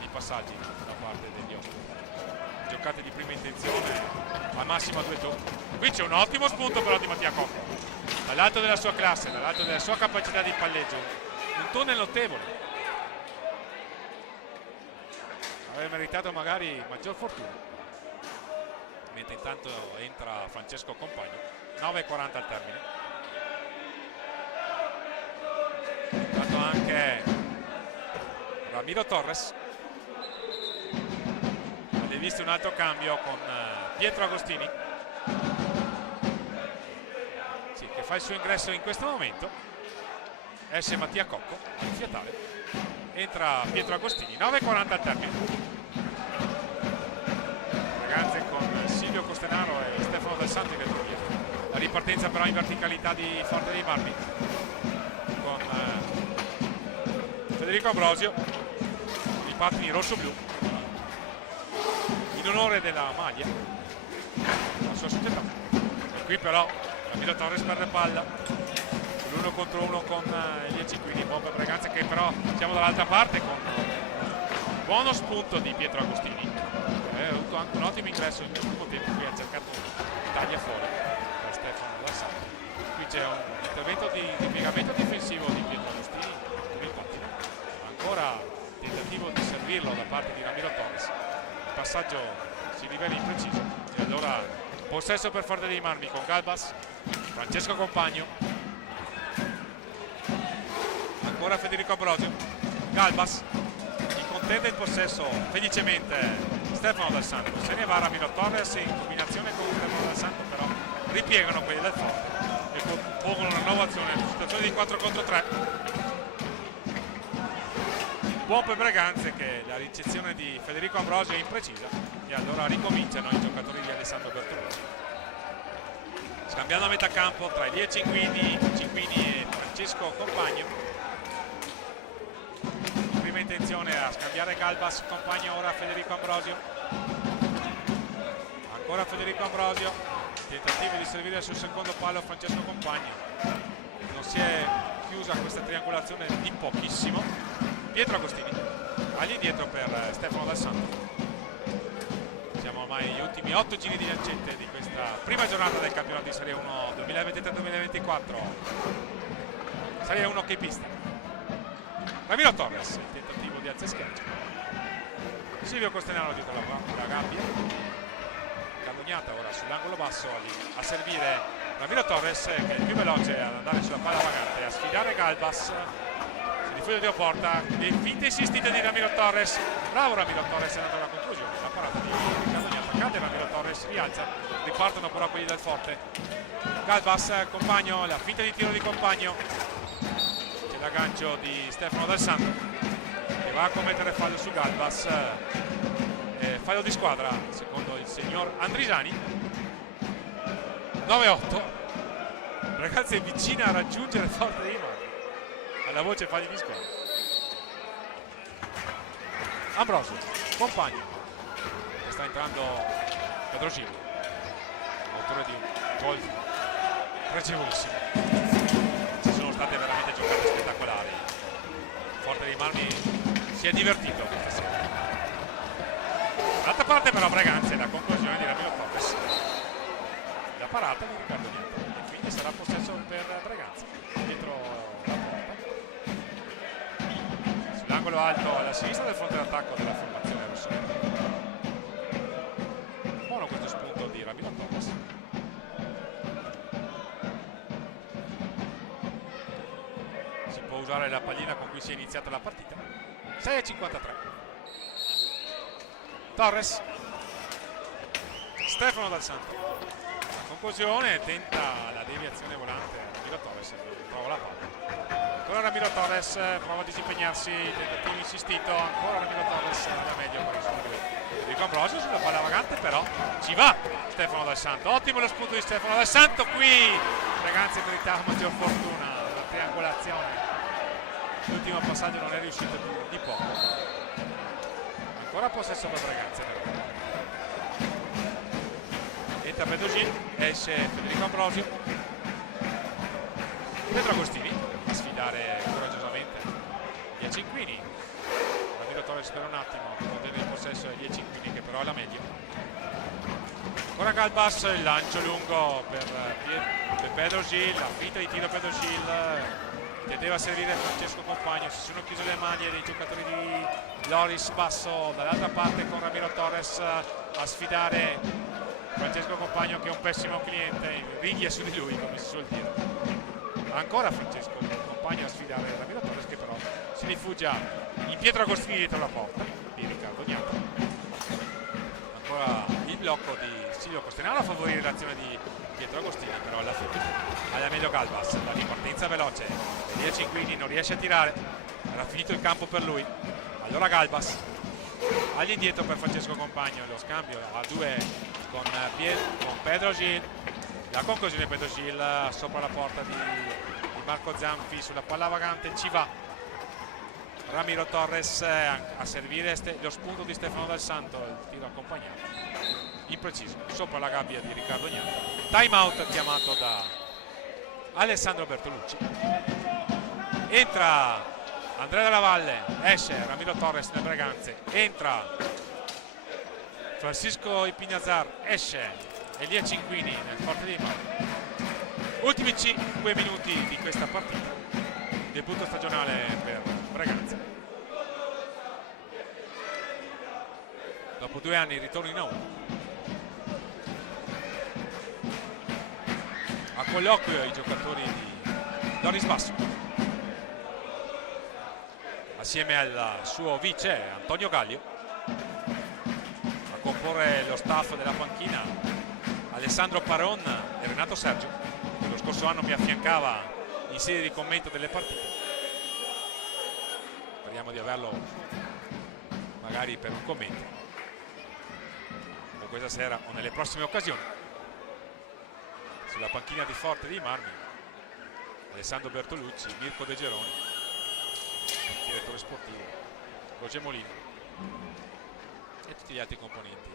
nei passaggi da parte degli ospiti, giocate di prima intenzione al massimo a 2 tocchi. Qui c'è un ottimo spunto però di Mattia Cocco, dall'alto della sua classe, dall'alto della sua capacità di palleggio, un tunnel notevole. Avrebbe meritato magari maggior fortuna. Mentre intanto entra Francesco Compagno, 9:40 al termine. Intanto anche Ramiro Torres. Avete visto un altro cambio con Pietro Agostini, che fa il suo ingresso in questo momento. Esce Mattia Cocco a fiatare, entra Pietro Agostini. 9:40 al termine. Braganze con Silvio Costenaro e Stefano Dal Santo che dietro. La ripartenza però in verticalità di Forte dei Marmi con Federico Ambrosio. Il pattini rosso-blu in onore della maglia, la sua società. E qui però Ramiro Torres perde palla l'uno contro uno con gli Cinquini. Buon per Breganze, che però siamo dall'altra parte con buono spunto di Pietro Agostini. Ha avuto anche un ottimo ingresso in primo tempo, qui ha cercato taglia fuori da Stefano Dal Santo. Qui c'è un intervento di piegamento difensivo di Pietro Agostini, ancora tentativo di servirlo da parte di Ramiro Torres, il passaggio si rivela impreciso e allora possesso per Forte dei Marmi con Galbas, Francesco Compagno, ancora Federico Ambrosio, Galbas, chi contende il possesso felicemente Stefano Dal Santo, se ne va Ramiro Torres in combinazione con Stefano Dal Santo, però ripiegano quelli del Forte e pongono una nuova azione, situazione di 4 contro 3. Buon per Breganze, che la ricezione di Federico Ambrosio è imprecisa e allora ricominciano i giocatori di Alessandro Bertolini, scambiando a metà campo tra Elia Cinquini e Francesco Compagno. Prima intenzione a scambiare Galbas, Compagno, ora Federico Ambrosio, ancora Federico Ambrosio, tentativo di servire sul secondo palo Francesco Compagno, non si è chiusa questa triangolazione di pochissimo. Pietro Agostini all'indietro per Stefano Dal Santo. Siamo ormai agli ultimi 8 giri di lancette di questa prima giornata del campionato di Serie 1 2023-2024. Serie 1 che pista. Ramiro Torres, il tentativo di alza schiaccio. Silvio Costenaro dietro la gabbia. Cardognata ora sull'angolo basso a servire Ramiro Torres, che è il più veloce ad andare sulla palla vagante, a sfidare Galbas. Fuori di porta, le finte insistite di Ramiro Torres, bravo Ramiro Torres, è andato alla conclusione, la parata di Cardognata, cade Ramiro Torres, rialza, ripartono però quelli del Forte. Galbas, Compagno, la finta di tiro di Compagno, c'è l'aggancio di Stefano Dal Santo che va a commettere fallo su Galbas, fallo di squadra secondo il signor Andrisani. 9-8, ragazzi, è vicina a raggiungere il Forte dei Marmi alla voce falli di squadra. Ambrosio, Compagno, che sta entrando Pedro Gil, autore di un gol pregevolissimo. Ci sono state veramente giocate spettacolari. Forte dei Marmi si è divertito questa sera. D'altra parte però Breganze, la conclusione di Ramiro Torres, la parata di Riccardo Niente, e quindi sarà possesso per Breganze dietro la porta. L'angolo alto alla sinistra del fronte d'attacco della formazione rossonera. Buono questo spunto di Ramiro Torres. Si può usare la pallina con cui si è iniziata la partita. 6:53. Torres, Stefano Dal Santo, la conclusione, tenta la deviazione volante. Ramiro Torres trova la palla. Ancora Ramiro Torres prova a disimpegnarsi, tentativo insistito, ancora Ramiro Torres da meglio per il suo Federico Ambrosio sulla palla vagante, però ci va Stefano Dal Santo. Ottimo lo spunto di Stefano Dal Santo, qui Breganze meritava maggior fortuna, la triangolazione, l'ultimo passaggio non è riuscito di poco. Ancora possesso per Breganze però. Entra Pedro Gil, esce Federico Ambrosio, Pietro Agostini a sfidare coraggiosamente gli Cinquini. Ramiro Torres per un attimo potendo in possesso agli Cinquini, che però è la meglio. Ancora Galbas, il lancio lungo per Pedro Gil, la finta di tiro Pedro Gil, tendeva a servire Francesco Compagno, si sono chiuse le mani dei giocatori di Loris Basso dall'altra parte, con Ramiro Torres a sfidare Francesco Compagno, che è un pessimo cliente, ringhia su di lui come si suol dire. Ancora Francesco Compagno a sfidare Ramiro Torres, che però si rifugia in Pietro Agostini dietro la porta di Riccardo Niente. Ancora il blocco di Silvio Costenaro a favorire l'azione di Pietro Agostini, però alla fine alla meglio Galbas, la ripartenza veloce, Elia Cinquini non riesce a tirare, era finito il campo per lui. Allora Galbas all'indietro per Francesco Compagno, lo scambio a due con Pedro Gil. La conclusione Pedro Gil sopra la porta di Marco Zanfi sulla palla vagante, ci va Ramiro Torres a servire lo spunto di Stefano Dal Santo, il tiro accompagnato impreciso sopra la gabbia di Riccardo Gnata. Time out chiamato da Alessandro Bertolucci. Entra Andrea Della Valle, esce Ramiro Torres nel Breganze, entra Francisco Ipignazar, esce Elia Cinquini nel Forte dei Marmi. Ultimi 5 minuti di questa partita, debutto stagionale per Breganze. Dopo 2 anni ritorno in A1. A colloquio i giocatori di Doris Basso, assieme al suo vice Antonio Gaglio. A comporre lo staff della panchina Alessandro Paron e Renato Sergio, che lo scorso anno mi affiancava in sede di commento delle partite. Speriamo di averlo magari per un commento, o questa sera o nelle prossime occasioni. Sulla panchina di Forte dei Marmi Alessandro Bertolucci, Mirko De Geroni, direttore sportivo, Roger Molino e tutti gli altri componenti.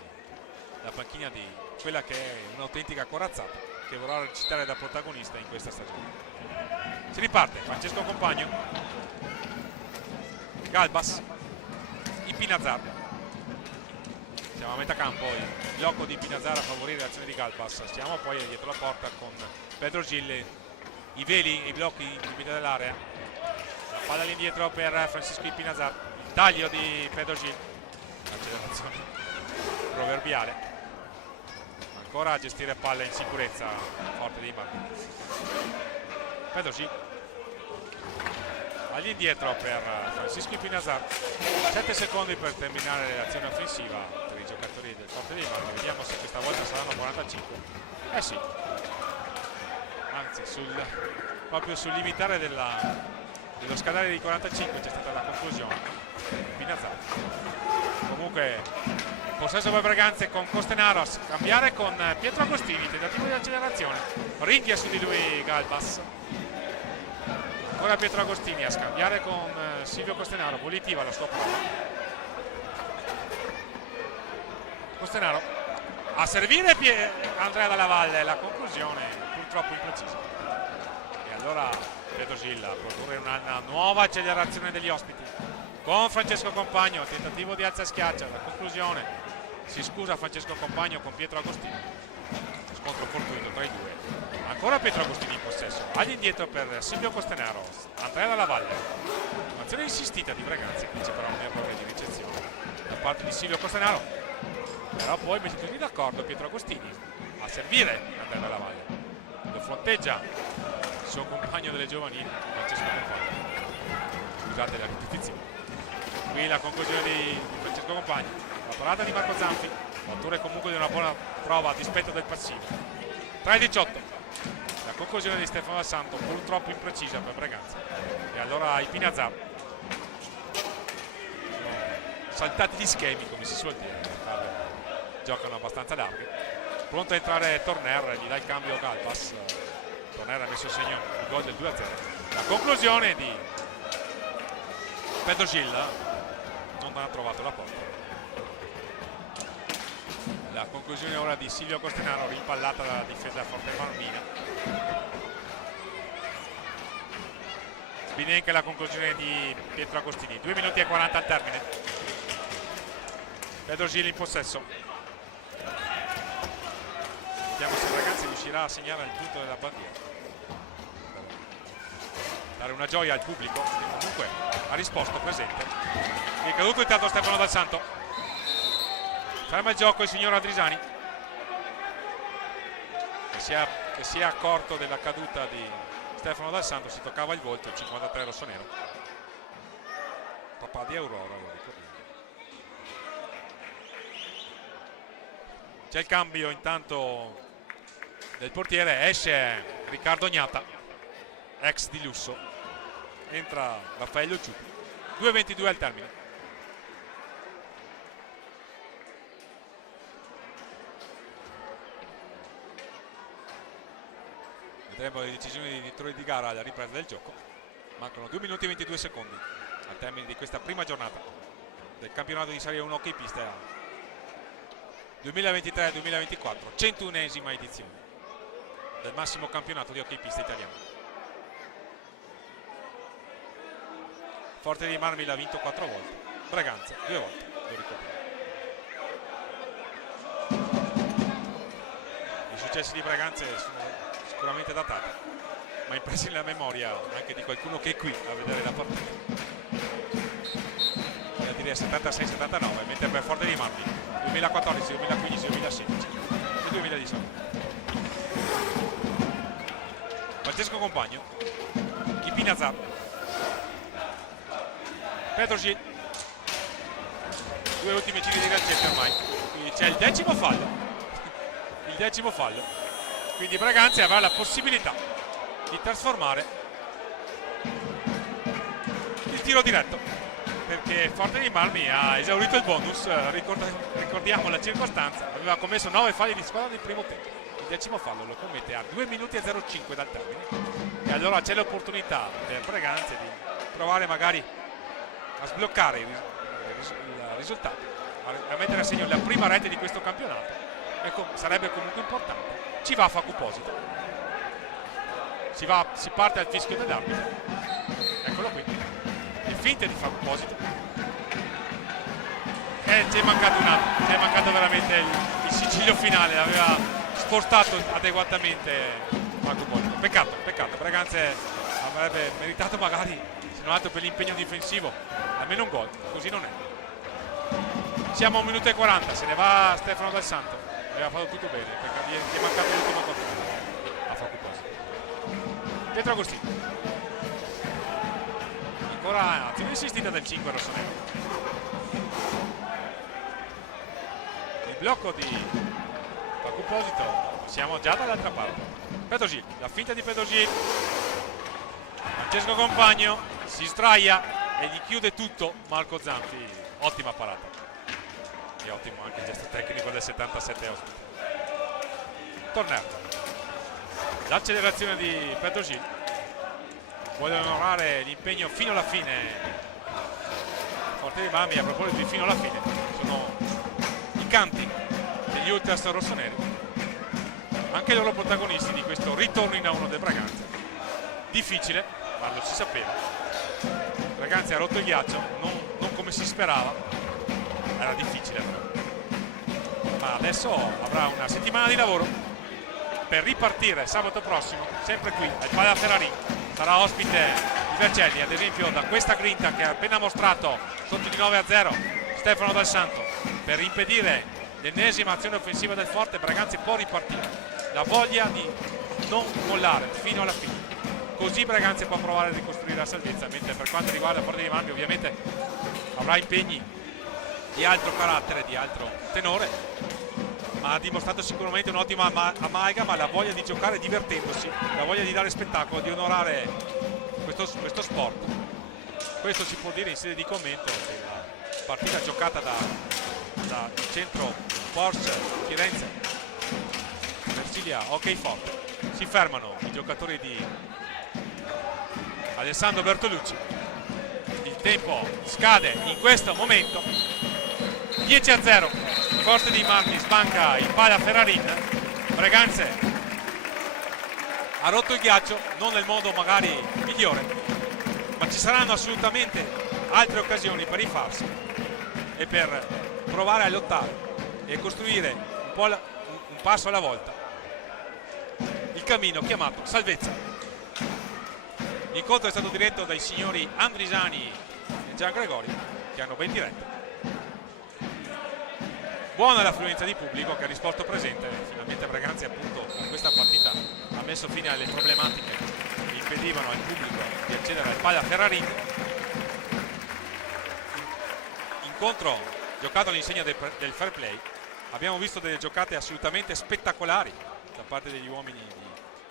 La panchina di quella che è un'autentica corazzata, che vorrà recitare da protagonista in questa stagione. Si riparte, Francesco Compagno, Galbas, Ipignazar. Siamo a metà campo, il blocco di Ipignazar a favorire l'azione di Galbas. Siamo poi dietro la porta con Pedro Gille, i veli e i blocchi in limite dell'area. La palla all'indietro per Francisco Ipignazar, il taglio di Pedro Gille, l'accelerazione proverbiale. Ancora a gestire palle in sicurezza Forte dei Marmi. Pedro Gille all'indietro per Francisco Ipignazar. 7 secondi per terminare l'azione offensiva per i giocatori del Forte dei Marmi. Vediamo se questa volta saranno 45. Eh sì, anzi proprio sul limitare dello scadere di 45 c'è stata la conclusione. Ipignazar comunque possesso per Breganze con Costenaro a scambiare con Pietro Agostini, tentativo di accelerazione, ringhia su di lui Galbas. Ancora Pietro Agostini a scambiare con Silvio Costenaro, volitiva la sua prova. Costenaro a servire Andrea Dalla Valle, la conclusione purtroppo imprecisa. E allora Pietro Gilla a produrre una nuova accelerazione degli ospiti con Francesco Compagno, tentativo di alza e schiaccia, la conclusione si scusa Francesco Compagno con Pietro Agostini. Scontro fortuito tra i due. Ancora Pietro Agostini in possesso, all'indietro per Silvio Costenaro, Andrea Dalla Valle. Un'azione insistita di Breganze, qui c'è però un errore di ricezione da parte di Silvio Costenaro, però poi mette tutti d'accordo Pietro Agostini a servire Andrea Dalla Valle. Lo fronteggia il suo compagno delle giovanili Francesco Compagno. Scusate la ripetizione. Qui la conclusione di Francesco Compagno, la parata di Marco Zanfi, autore comunque di una buona prova a dispetto del passivo. 3-18, la conclusione di Stefano Dal Santo purtroppo imprecisa per Breganze. E allora Ipignazar, saltati gli schemi come si suol dire, giocano abbastanza larghe. Pronto a entrare Torner, gli dà il cambio Galbas. Torner ha messo segno il gol del 2-0. La conclusione di Pedro Gilla non ha trovato la porta. La conclusione ora di Silvio Costenaro, rimpallata dalla difesa Forte Marmina. Sbinenca la conclusione di Pietro Agostini. 2 minuti e 40 al termine. Pedro Gilla in possesso. Vediamo se il ragazzo riuscirà a segnare il punto della bandiera. Dare una gioia al pubblico che comunque ha risposto presente. È caduto intanto Stefano Dal Santo. Ferma il gioco il signor Adrisani, che si è accorto della caduta di Stefano Dal Santo, si toccava il volto, il 53 rossonero. Papà di Aurora, lo ricordiamo. C'è il cambio intanto del portiere, esce Riccardo Gnata, ex di Lusso, entra Raffaello Ciupi. 2:22 al termine. Vedremo le decisioni dei direttori di gara alla ripresa del gioco. Mancano 2 minuti e 22 secondi. al termine di questa prima giornata del campionato di Serie 1 hockey pista 2023-2024, 101esima edizione del massimo campionato di hockey pista italiano. Forte dei Marmi l'ha vinto 4 volte, Braganza 2 volte, lo ricordiamo. I successi di Braganza sono sicuramente datati, ma impressi nella memoria anche di qualcuno che è qui a vedere la partita. A dire 76-79, mentre per Forte dei Marmi 2014, 2015, 2016 e 2019. Francesco Compagno, Kipin Azar, Pedro Gil, 2 ultimi giri di calcetto ormai. Quindi c'è il 10° fallo, il 10° fallo. Quindi Braganza avrà la possibilità di trasformare il tiro diretto, perché Forte dei Marmi ha esaurito il bonus. Ricordiamo la circostanza, aveva commesso 9 falli di squadra nel primo tempo. Il 10° fallo lo commette a 2 minuti e 05 dal termine, e allora c'è l'opportunità per Braganza di provare magari a sbloccare il risultato, a mettere a segno la prima rete di questo campionato. Ecco, sarebbe comunque importante. Ci va Facu Posito, si parte al fischio dell'arbitro, eccolo qui, il finte di Facu Posito, e ci è mancato veramente il sigillo finale, aveva spostato adeguatamente Facu Posito. Peccato, Braganza avrebbe meritato magari, se non altro per l'impegno difensivo, almeno un gol, così non è. Siamo a 1 minuto e 40, se ne va Stefano Dal Santo, aveva fatto tutto bene, perché gli è mancato l'ultimo controllo a Facu Posito. Pietro Agostino, ancora azione insistita del 5 rossonero. Il blocco di Facu Posito, siamo già dall'altra parte. Pedro Gil, la finta di Pedro Gil, Francesco Compagno si sdraia e gli chiude tutto Marco Zanfi. Ottima parata e ottimo anche il gesto tecnico del 77 ospite. Torneo, l'accelerazione di Pedro Gil, vuole onorare l'impegno fino alla fine. Forte dei Marmi, a proposito di fino alla fine, sono i canti degli ultras rossoneri, anche loro protagonisti di questo ritorno in A1 del Braganza. Difficile, ma lo si sapeva. Braganza ha rotto il ghiaccio, non come si sperava, era difficile, ma adesso avrà una settimana di lavoro per ripartire sabato prossimo, sempre qui al Pala Ferrarin. Sarà ospite il Vercelli, ad esempio da questa grinta che ha appena mostrato sotto di 9-0 Stefano Dal Santo, per impedire l'ennesima azione offensiva del Forte. Braganza può ripartire, la voglia di non mollare fino alla fine, così Braganza può provare a ricostruire la salvezza. Mentre per quanto riguarda Forte dei Marmi, ovviamente avrà impegni di altro carattere, di altro tenore, ma ha dimostrato sicuramente un'ottima amalgama, la voglia di giocare divertendosi, la voglia di dare spettacolo, di onorare questo sport. Questo si può dire in sede di commento della partita giocata da centro Porsche Firenze, Versilia Hockey Forte. Si fermano i giocatori di Alessandro Bertolucci, il tempo scade in questo momento. 10-0, Forte dei Marmi sbanca il Pala Ferrarin. Braganza ha rotto il ghiaccio, non nel modo magari migliore, ma ci saranno assolutamente altre occasioni per rifarsi e per provare a lottare e costruire un passo alla volta il cammino chiamato salvezza. L'incontro è stato diretto dai signori Andrisani e Gian Gregori, che hanno ben diretto. Buona l'affluenza di pubblico che ha risposto presente. Finalmente Braganza, appunto, con questa partita ha messo fine alle problematiche che impedivano al pubblico di accedere al Pala Ferrarin. Incontro giocato all'insegna del fair play. Abbiamo visto delle giocate assolutamente spettacolari da parte degli uomini di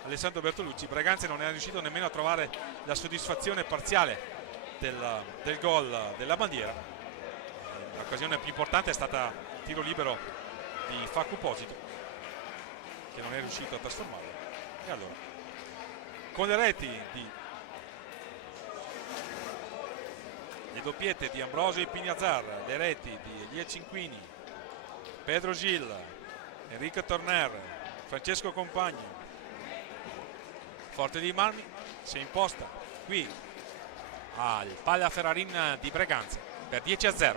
Alessandro Bertolucci. Braganza non è riuscito nemmeno a trovare la soddisfazione parziale del gol della bandiera. L'occasione più importante è stata il tiro libero di Facu Posito, che non è riuscito a trasformarlo. E allora, con le reti di le doppiette di Ambrosio e Pignazar, le reti di Elie Cinquini, Pedro Gil, Enrico Torner, Francesco Compagno. Forte di Marmi si è imposta qui al Palla Ferrarin di Breganze per 10-0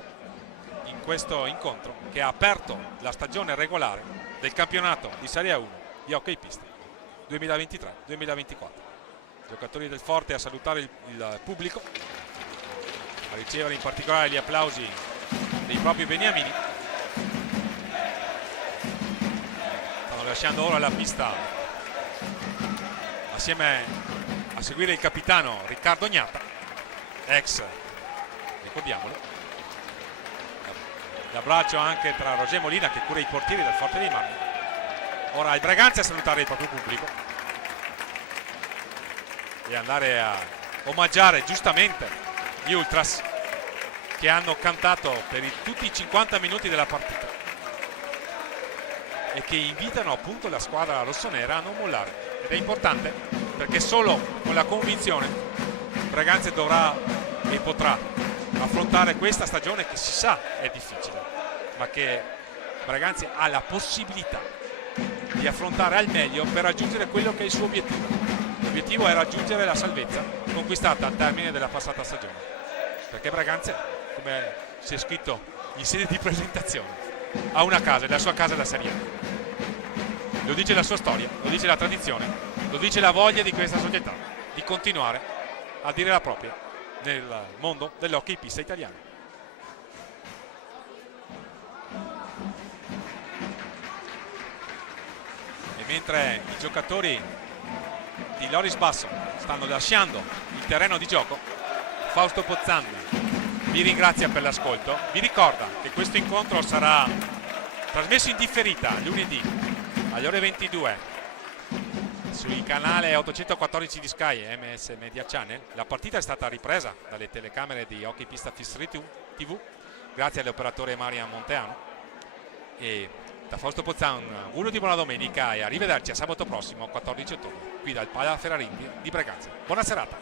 in questo incontro che ha aperto la stagione regolare del campionato di Serie A1 di hockey pista 2023-2024. Giocatori del Forte a salutare il pubblico, a ricevere in particolare gli applausi dei propri beniamini. Stanno lasciando ora la pista assieme a seguire il capitano Riccardo Gnata, ex, ricordiamolo. L'abbraccio anche tra Roger Molina che cura i portieri del Forte dei Marmi. Ora il Breganze a salutare il proprio pubblico e andare a omaggiare giustamente gli Ultras che hanno cantato per tutti i 50 minuti della partita e che invitano appunto la squadra rossonera a non mollare. Ed è importante perché solo con la convinzione Breganze dovrà e potrà affrontare questa stagione che si sa è difficile, ma che Breganze ha la possibilità di affrontare al meglio per raggiungere quello che è il suo obiettivo. L'obiettivo è raggiungere la salvezza conquistata al termine della passata stagione, perché Breganze, come si è scritto in sede di presentazione, ha una casa e la sua casa è la Serie A. Lo dice la sua storia, lo dice la tradizione, lo dice la voglia di questa società di continuare a dire la propria nel mondo dell'hockey pista italiano. E mentre i giocatori di Loris Basso stanno lasciando il terreno di gioco, Fausto Pozzan vi ringrazia per l'ascolto, vi ricorda che questo incontro sarà trasmesso in differita lunedì alle ore 22 sul canale 814 di Sky e MS Media Channel. La partita è stata ripresa dalle telecamere di Hockey Pista Fistri TV grazie all'operatore Marian Monteano. E da Fausto Pozzan un augurio di buona domenica e arrivederci a sabato prossimo 14 ottobre qui dal Palla Ferrarin di Breganze. Buona serata.